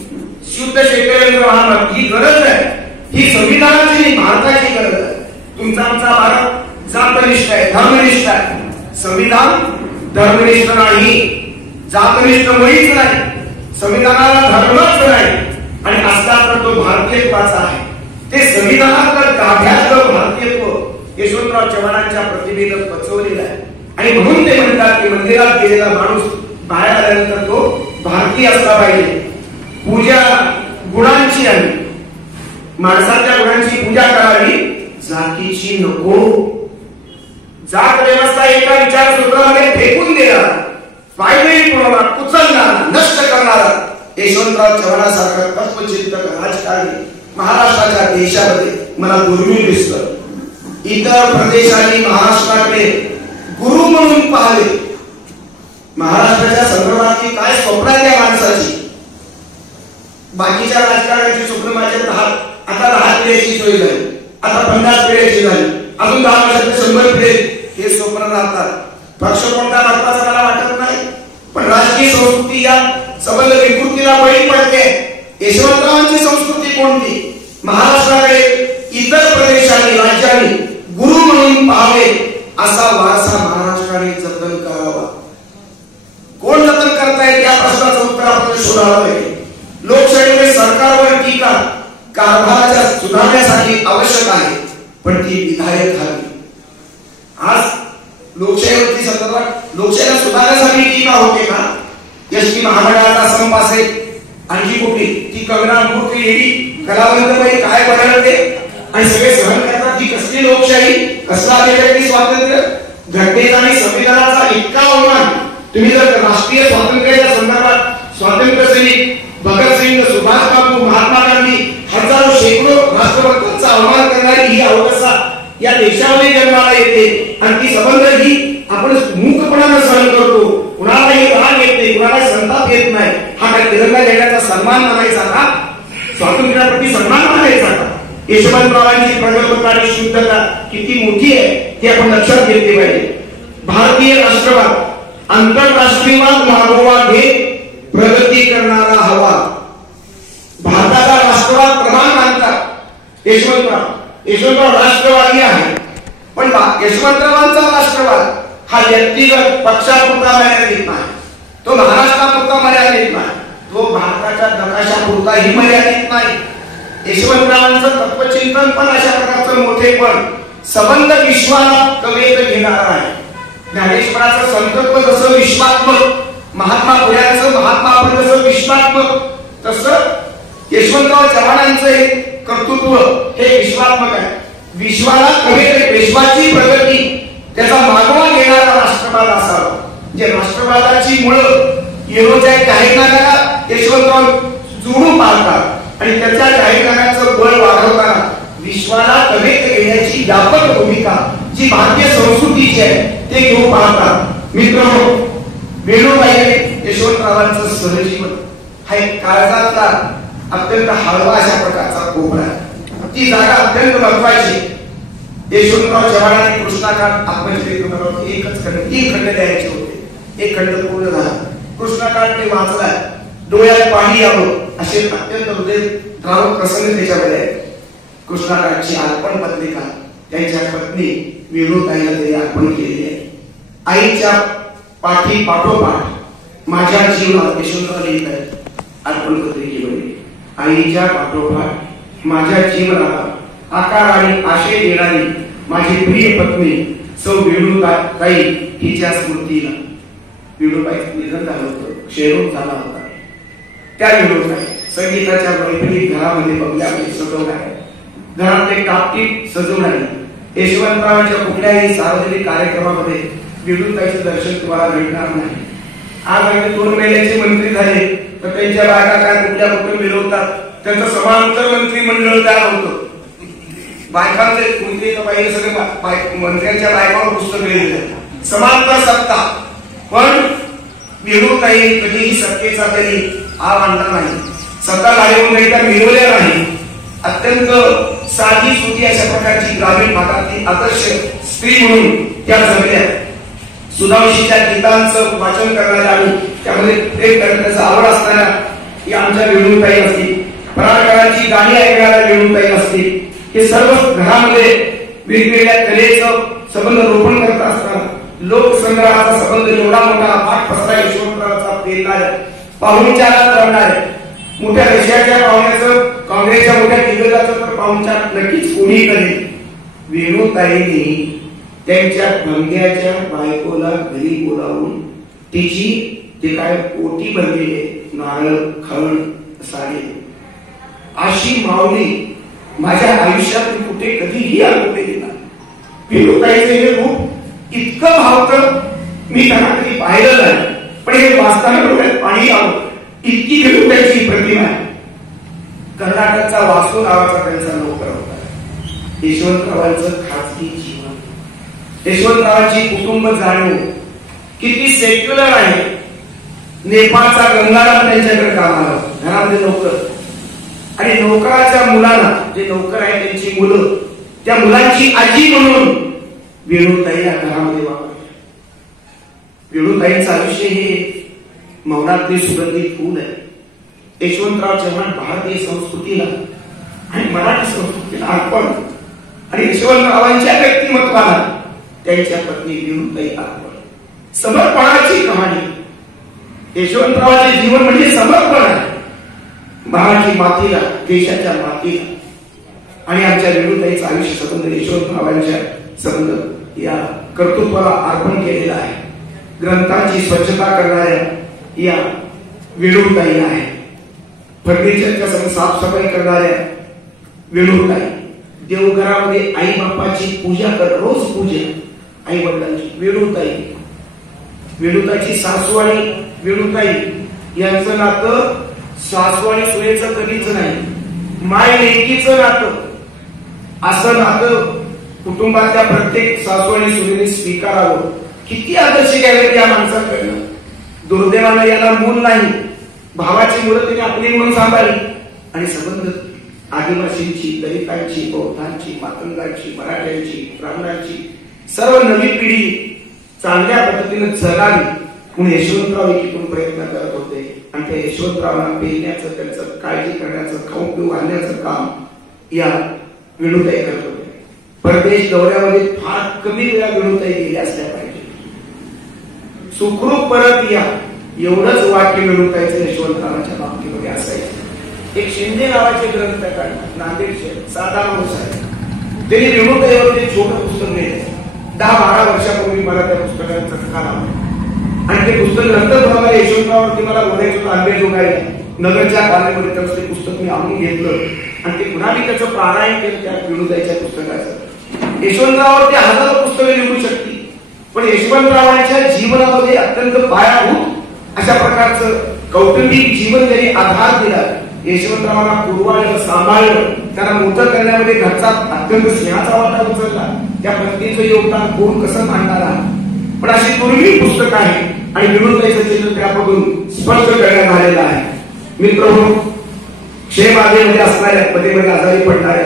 शुद्ध सेक्युलर ही गरज आहे. ही संविधानाची नाही, भारताची गरज आहे. तुमचा आमचा भारत जातनिष्ठ आहे, धर्मनिष्ठ आहे. संविधान धर्मनिष्ठ नाही, जातनिष्ठ मुळीच नाही. संविधानाला धर्मच नाही आणि असला तर तो भारतीयत्वाचा आहे. ते संविधानातलं गाभ्यातलं भारतीयत्व यशवंतराव चव्हाणांच्या प्रतिमेनं पचवलेलं आहे. आणि म्हणून ते म्हणतात की मंदिरात गेलेला माणूस बाहेर आल्यानंतर तो भारतीय असला पाहिजे. पूजा गुणांची आहे, माणसाच्या गुणांची पूजा करावी, जातीची नको. जात व्यवस्था एका विचारसूत्रामध्ये फेकून देणार पायदळीपणाला कुचलणारा, नष्ट करणारा यशवंतराव चव्हाणांसारखा तत्वचिंतक राजकारणी महाराष्ट्राच्या देशामध्ये मला दुर्मिळ दिसतं. इतर प्रदेशांनी महाराष्ट्राकडे गुरु म्हणून पाहिले. महाराष्ट्राच्या संदर्भातली काय स्वप्न आहे त्या माणसाची. बाकीच्या राजकारणाची स्वप्न माझ्या आता 10 पिढ्याची सोय झाली, आता 50 पिढ्याची झाली, अजून 10 वर्षात 100 पिढे हे स्वप्न राहतात. पक्ष कोणता महत्वाचा मला वाटत नाही, पण राजकीय संस्कृती या संबंध विकृतीला बळी पडते. यशवंतरावांची संस्कृती कोणती? महाराष्ट्राकडे इतर प्रदेशांनी राज्यांनी गुरु म्हणून पाहावे असा वारसा महाराष्ट्राने जतन करावा. कोण जतन करतायत या प्रश्नाचं उत्तर आपण शोधावं लागेल. लोकशाहीमध्ये सरकारवर टीका कारभाराच्या सुधारण्यासाठी आवश्यक आहे, पण ती विधायक हवी. आज लोकशाहीवरती संदर्भात लोकशाहीला सुधारण्यासाठी टीका होते का? एसटी महामंडळाचा संप असेल, आणखी कुठली ती कंगना मूर्ती येडी कलावंतबाई काय बदलते आणि सगळे सहन करतात. ही कसली लोकशाही, कसला अभिव्यक्ती स्वातंत्र्य? घटनेचा आणि संविधानाचा इतका अवमान. तुम्ही जर राष्ट्रीय स्वातंत्र्याच्या संदर्भात स्वातंत्र्य सैनिक भगतसिंग, सुभाषबाबू, महात्मा गांधी, हजारो शेकडो राष्ट्रभक्तांचा अवमान करणारी ही अवस्था या देशामध्ये जन्माला येते आणि ती संबंध ही आपण मूकपणाने सहन करतो. कुणालाही राग येत नाही, कुणाला संताप येत नाही. हा काय तिरंगा झेंड्याचा सन्मान मानायचा का? स्वातंत्र्याप्रती सन्मान मानायचा का? यशवंतरावांची प्रगल्भता आणि शुद्धता किती मोठी आहे हे आपण लक्षात घेतले पाहिजे. भारतीय राष्ट्रवाद आंतरराष्ट्रीयवाद मागोवा घेत प्रगती करणारा हवा. भारताचा राष्ट्रवाद प्रमाण मानतात यशवंतराव राष्ट्रवादी आहे, पण यशवंतरावांचा राष्ट्रवाद हा व्यक्तिगत पक्षापुरता मर्यादित नाही, तो महाराष्ट्रापुरता मर्यादित नाही, तो भारताच्या नकाशापुरताही मर्यादित नाही. यशवंतरावांचं तत्वचिंतन पण अशा प्रकारचं मोठेपण संबंध विश्वाला कवेत घेणारा आहे. ज्ञानेश्वराचं संतत्व जसं विश्वात्मक, महात्मा फुल्यांचं महात्मा जसं विश्वात्मक, तसं यशवंतराव चव्हाणांचं हे कर्तृत्व हे विश्वात्मक आहे. विश्वाला कवेत, विश्वाची प्रगती त्याचा मागोवा घेणारा राष्ट्रवाद असावा. जे राष्ट्रवादाची मुळं युरोच्या जाहीरनाम्याला यशवंतराव जोडून पाहतात आणि त्याच्या जाहीरनाम्याचं बळ वाढवताना विश्वाला कवेत घेण्याची व्यापक भूमिका जी भारतीय संस्कृतीची आहे ते घेऊन पाहतात. मित्रांनो, वेणूबाई यशवंतरावांचं सहजीवन हा एक काळजातला अत्यंत हळवा अशा प्रकारचा कोपरा आहे. ती जागा अत्यंत महत्वाची. यशवंतराव चव्हाणांनी कृष्णाकांत आत्मचरित्र एकच खंड, 3 खंड द्यायचे होते. एक खंड पूर्ण झाला. कृष्णाकांत ते वाचला, डोळ्यात पाणी यावं असे अत्यंत हृदयद्रावक प्रसंग त्याच्यामध्ये आहे. कृष्णाकांतची अर्पण पत्रिका त्यांच्या पत्नी वेणूताईला त्यांनी अर्पण केलेली आहे. आईच्या पाठी पाठोपाठ माझ्या जीवनात यशवंतराव लिहित आहेत अर्पण पत्रिकेमध्ये. आईच्या पाठोपाठ माझ्या जीवनाला आकार आणि आशय देणारी माझी प्रिय पत्नी सौ वेणूताई हिच्या स्मृतीला. वेणूबाईचं निधन झालं होतं, क्षयरोग झाला होता. त्या वेणूताई संगीताच्या मैफिलीत घरामध्ये बंगल्यामध्ये सजवून आहे, घरातले कापटीप सजवून आहे. यशवंतरावांच्या कुठल्याही सार्वजनिक कार्यक्रमामध्ये वेणूताईचं दर्शन तुम्हाला भेटणार नाही. आज आम्ही 2 महिन्याचे मंत्री झाले तर त्यांच्या बायका काय कुठल्या कुठून मिळवतात, त्यांचं समांतर मंत्रिमंडळ तयार होतं. बायकांचे कोणते पाहिजे सगळे मंत्र्यांच्या बायकांवर पुस्तक लिहिलेलं समांतर सत्ता. पण वेणूताई कधीही सत्तेचा तरी आव आणला नाही, सत्ता लागून त्या मिळवल्या नाही. अत्यंत साधी सुधी अशा प्रकारची ग्रामीण भागातली आदर्श स्त्री म्हणून त्या जगल्या. सुधांशीच्या गीतांचं वाचन करणाऱ्या आणि त्यामध्ये प्रेम करण्याचा आवड असणाऱ्या ही आमच्या वेणूताई असतील. पराडकरांची गाणी ऐकणाऱ्या वेणूताई असतील. हे सर्व घरामध्ये वेगवेगळ्या कलेचं संबंध रोपण करत असताना लोकसंग्रहाचा संबंध एवढा मोठा पाठ पसरा यशवंतरावांचा पेरणाऱ्या पाहुणचारात राहणाऱ्या मोठ्या रशियाच्या पाहुण्याचं, काँग्रेसच्या मोठ्या दिग्गजाचं तर पाहुणचार नक्कीच कोणी करेल. वेणूताईंनी त्यांच्या भंग्याच्या बायकोला घरी बोलावून तिची ते काय पोटी बनलेले नारळ, खण, साडी अशी माऊली माझ्या आयुष्यात कुठे कधीही अनुभवलेली नाही. वेणूताईचे हे रूप इतकं भावतं मी त्यांना कधी पाहिलं नाही. पण हे वाचताना डोळ्यात पाणी यावं इतकी विरुद्धाची प्रतिमा आहे. कर्नाटकचा वासू नावाचा त्यांचा नोकर होता. यशवंतरावांचं खाजगी जीवन, यशवंतरावांची कुटुंब जाणीव किती सेक्युलर आहे. नेपाळचा गंगाराम त्यांच्याकडे कामाला, घरामध्ये नोकर, आणि नोकराच्या मुलांना, जे नोकर आहे त्यांची मुलं, त्या मुलांची आजी म्हणून वेणुताई या घरामध्ये वापरल्या. वेणुताईंचं आयुष्य हे मौनातले सुगंधित फूल आहे. यशवंतराव चव्हाण भारतीय संस्कृतीला आणि मराठी संस्कृतीला अर्पण, आणि यशवंतरावांच्या व्यक्तिमत्वाला त्यांच्या पत्नी वेणुताई अर्पण. समर्पणाची कहाणी. यशवंतरावांचे जीवन म्हणजे समर्पण आहे मराठी मातीला, देशाच्या मातीला. आणि आमच्या वेणुताईचं आयुष्य संबंध यशवंतरावांच्या संबंध या कर्तृत्वाला अर्पण केलेलं आहे. ग्रंथांची स्वच्छता करणाऱ्या या वेणुताई आहे. फर्निचरच्या सगळं साफसफाई करणाऱ्या वेणुताई. देवघरामध्ये आई बाप्पाची पूजा कर, रोज पूजा आई वडिलांची वेणुताई. वेणुताईची सासू आणि वेणुताई यांचं नातं सासू आणि सुनेचं कधीच नाही, माय लेकीचं नातं. असं नातं कुटुंबातल्या प्रत्येक सासू आणि सुनेने स्वीकारावं. किती आदर्श घ्यावे या माणसाकडनं. दुर्दैवानं याला मूल नाही. भावाची मुलं त्यांनी आपली म्हणून सांभाळली, आणि संबंध आदिवासींची, दलितांची, बौद्धांची, मातंगांची, मराठ्यांची, ब्राह्मणांची सर्व नवी पिढी चांगल्या पद्धतीने जगावी म्हणून यशवंतराव एकीतून प्रयत्न करत होते. आणि त्या यशवंतरावांना पेरण्याचं, त्यांचं काळजी करण्याचं, खाऊ पिऊ घालण्याचं काम या वेणुताई करत होते. परदेश दौऱ्यामध्ये फार कमी वेळा वेणुताई गेल्या असल्या पाहिजे. सुखरूप परत या एवढंच वाक्य वेणुताईचं यशवंतरावांच्या बाबतीमध्ये असायचं. एक शिंदे नावाचे ग्रंथ काढतात, नांदेडचे साधा माणूस आहे. त्यांनी वेणुताईवरती छोटं पुस्तक लिहिलं. 10-12 वर्षापूर्वी मला त्या पुस्तकाचा चटका लावला, आणि ते पुस्तक नंतर मला यशवंतरावरती मला बोलायचं होतं. आंबेजोगाईला नगरच्या कॉलेजमध्ये त्याचं ते पुस्तक मी आणून घेतलं, आणि ते पुन्हा मी त्याचं पारायण केलं त्या वेणुताईच्या पुस्तकाचं. यशवंतरावरती हजारो पुस्तकं लिहू शकतील, पण यशवंतरावांच्या जीवनामध्ये अत्यंत पायाभूत अशा प्रकारचं कौटुंबिक जीवन त्यांनी आधार दिला. यशवंतरावांना पूर्वाला सांभाळलं, त्यांना मोठं करण्यामध्ये घरचा अत्यंत स्नेहाचा वाटा उचलला. त्या पत्नीचं योगदान कोण कसं मांडणारा, पण अशी दुर्मिळ पुस्तक आहे, आणि वेणुताईचं चित्र त्यापासून स्पष्ट करण्यात आलेलं आहे. मित्र, क्षेमादेमध्ये असणाऱ्या, पदेमध्ये आजारी पडणाऱ्या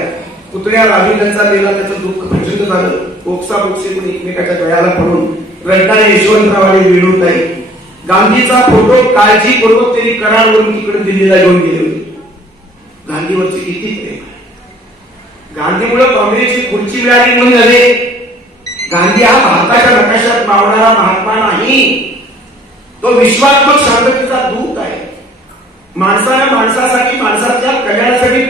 पुतण्या राजूंचा दिला, त्याचं दुःख प्रचंड झालं. बोक्साबोक्सीतून एकमेकाच्या गळ्याला पडून रडणारे यशवंतराव आणि वेणुताई गांधीचा फोटो काळजीपूर्वक त्यांनी कराडवरून तिकडे दिल्लीला घेऊन गेले होते. गांधीवरची किती प्रेम. गांधीमुळे काँग्रेसची खुर्ची मिळाली म्हणून झाले. गांधी हा भारताच्या नकाशात मावणारा महात्मा नाही, तो विश्वात्मक शांततेचा दूत आहे. माणसानं माणसासाठी, माणसाच्या कल्याणासाठी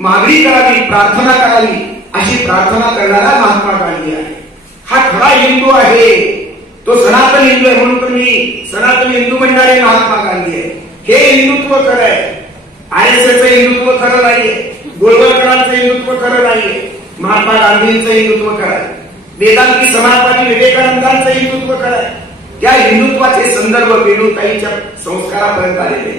मागणी करावी, प्रार्थना करावी, अशी प्रार्थना करणारा महात्मा गांधी आहे. हा खरा हिंदू आहे, तो सनातन हिंदू आहे. म्हणून तर मी सनातन हिंदू म्हणणारे महात्मा गांधी आहे. हे हिंदुत्व खरं आहे. RSSचं हिंदुत्व खरं नाहीये, गोळवळकरांचं हिंदुत्व खरं नाहीये, महात्मा गांधींचं हिंदुत्व खरं आहे, वेदांती समाजवादी विवेकानंदांचं हिंदुत्व खरं आहे. त्या हिंदुत्वाचे संदर्भ वेणुताईच्या संस्कारापर्यंत आलेले.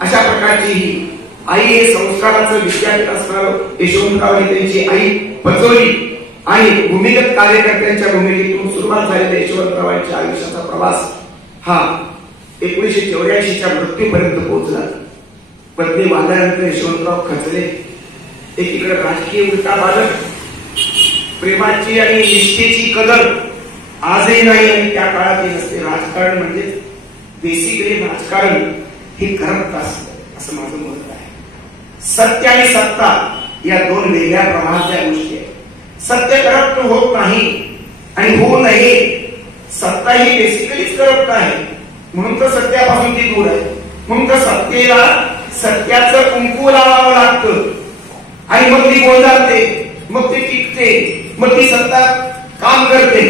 अशा प्रकारची ही आई हे संस्काराचं विद्यापीठ असणारं यशवंतराव आणि त्यांची आई पचोली, आणि भूमिगत कार्यकर्त्यांच्या भूमिकेतून सुरुवात झालेल्या यशवंतरावांच्या आयुष्याचा प्रवास हा 1984च्या मृत्यूपर्यंत पोहोचला. पत्नी वारल्यानंतर यशवंतराव खचले. एकीकडे राजकीय उलटापालट, प्रेमाची आणि निष्ठेची कदर आजही नाही, आणि त्या काळातही नसते. राजकारण म्हणजे बेसिकली राजकारण हे करप्ट असतं, असं माझं मत आहे. सत्य आणि सत्ता या दोन वेगळ्या प्रमाणातल्या गोष्टी आहेत. सत्य करप्ट होत नाही आणि होऊ नये. सत्ता ही बेसिकलीच करप्ट आहे, म्हणून तर सत्यापासून ती दूर आहे. म्हणून तर सत्तेला सत्याचं कुंकू लावावं लागतं, आणि मग ती गोंजारते, मग ती टिकते, मग ती सत्ता काम करते.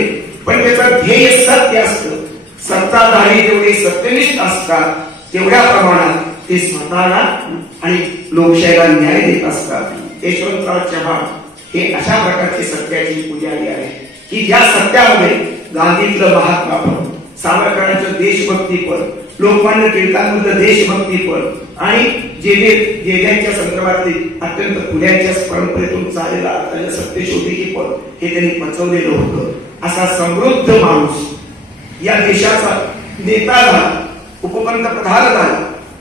पण त्याचं ध्येय सत्य असतं. सत्ताधारी जेवढे सत्यनिष्ठ असतात तेवढ्या प्रमाणात ते स्वतःला आणि लोकशाहीला न्याय देत असतात. यशवंतराव चव्हाण हे अशा प्रकारची सत्याची पुजारी आहे की ज्या सत्यामध्ये गांधीतलं महात्मापण, सावरकरांचं देशभक्तीपर, लोकमान्य टिळकांचं देशभक्तीपर आणि जेजेंच्या संदर्भातले अत्यंत फुल्यांच्या परंपरेतून चाललेला सत्यशोधिकीपर हे त्यांनी पचवलेलं होतं. असा समृद्ध माणूस या देशाचा नेता झाला, उपपंतप्रधान झाला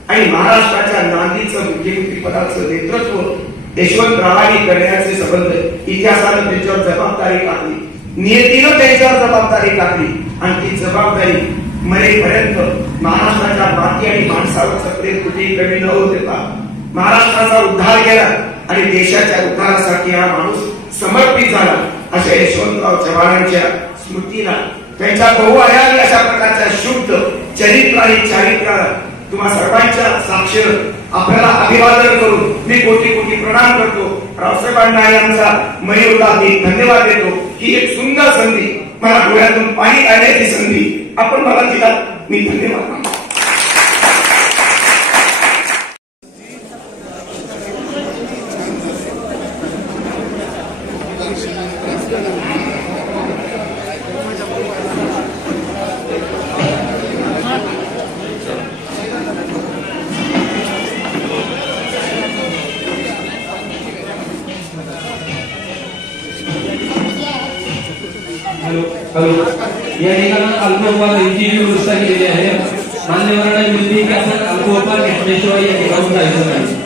आणि महाराष्ट्राच्या नांदीचं मुख्यमंत्रीपदाचं नेतृत्व यशवंतरावांनी करण्याचे संबंध इतिहासानं त्यांच्यावर जबाबदारी टाकली, नियतीनं त्यांच्यावर जबाबदारी टाकली आणि ती जबाबदारी मरेपर्यंत महाराष्ट्राच्या माती आणि माणसावरचं प्रेम कुठेही कमी न होत देता महाराष्ट्राचा उद्धार केला आणि देशाच्या उद्धारासाठी हा माणूस समर्पित झाला. अशा यशवंतराव चव्हाणांच्या स्मृतीला, त्यांच्या बहुआयामी अशा प्रकारच्या शुद्ध चरित्र आणि चारित्र्याला तुम्हा सर्वांच्या साक्षीनं आपल्याला अभिवादन करून मी कोटी कोटी प्रणाम करतो. रावसाहेबांना यांचा मयूरला मी धन्यवाद देतो. ही एक सुंदर संधी, मला डोळ्यातून पाणी काढण्याची संधी आपण मला दिला, मी धन्यवाद मानतो. या ठिकाणी अल्पोपहार यांची व्यवस्था केलेली आहे. मान्यवरांना विनंती की आपण अल्पोपहार घेतल्याशिवाय या ठिकाणी जायचं नाही.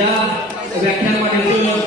या व्याख्यानमालेतून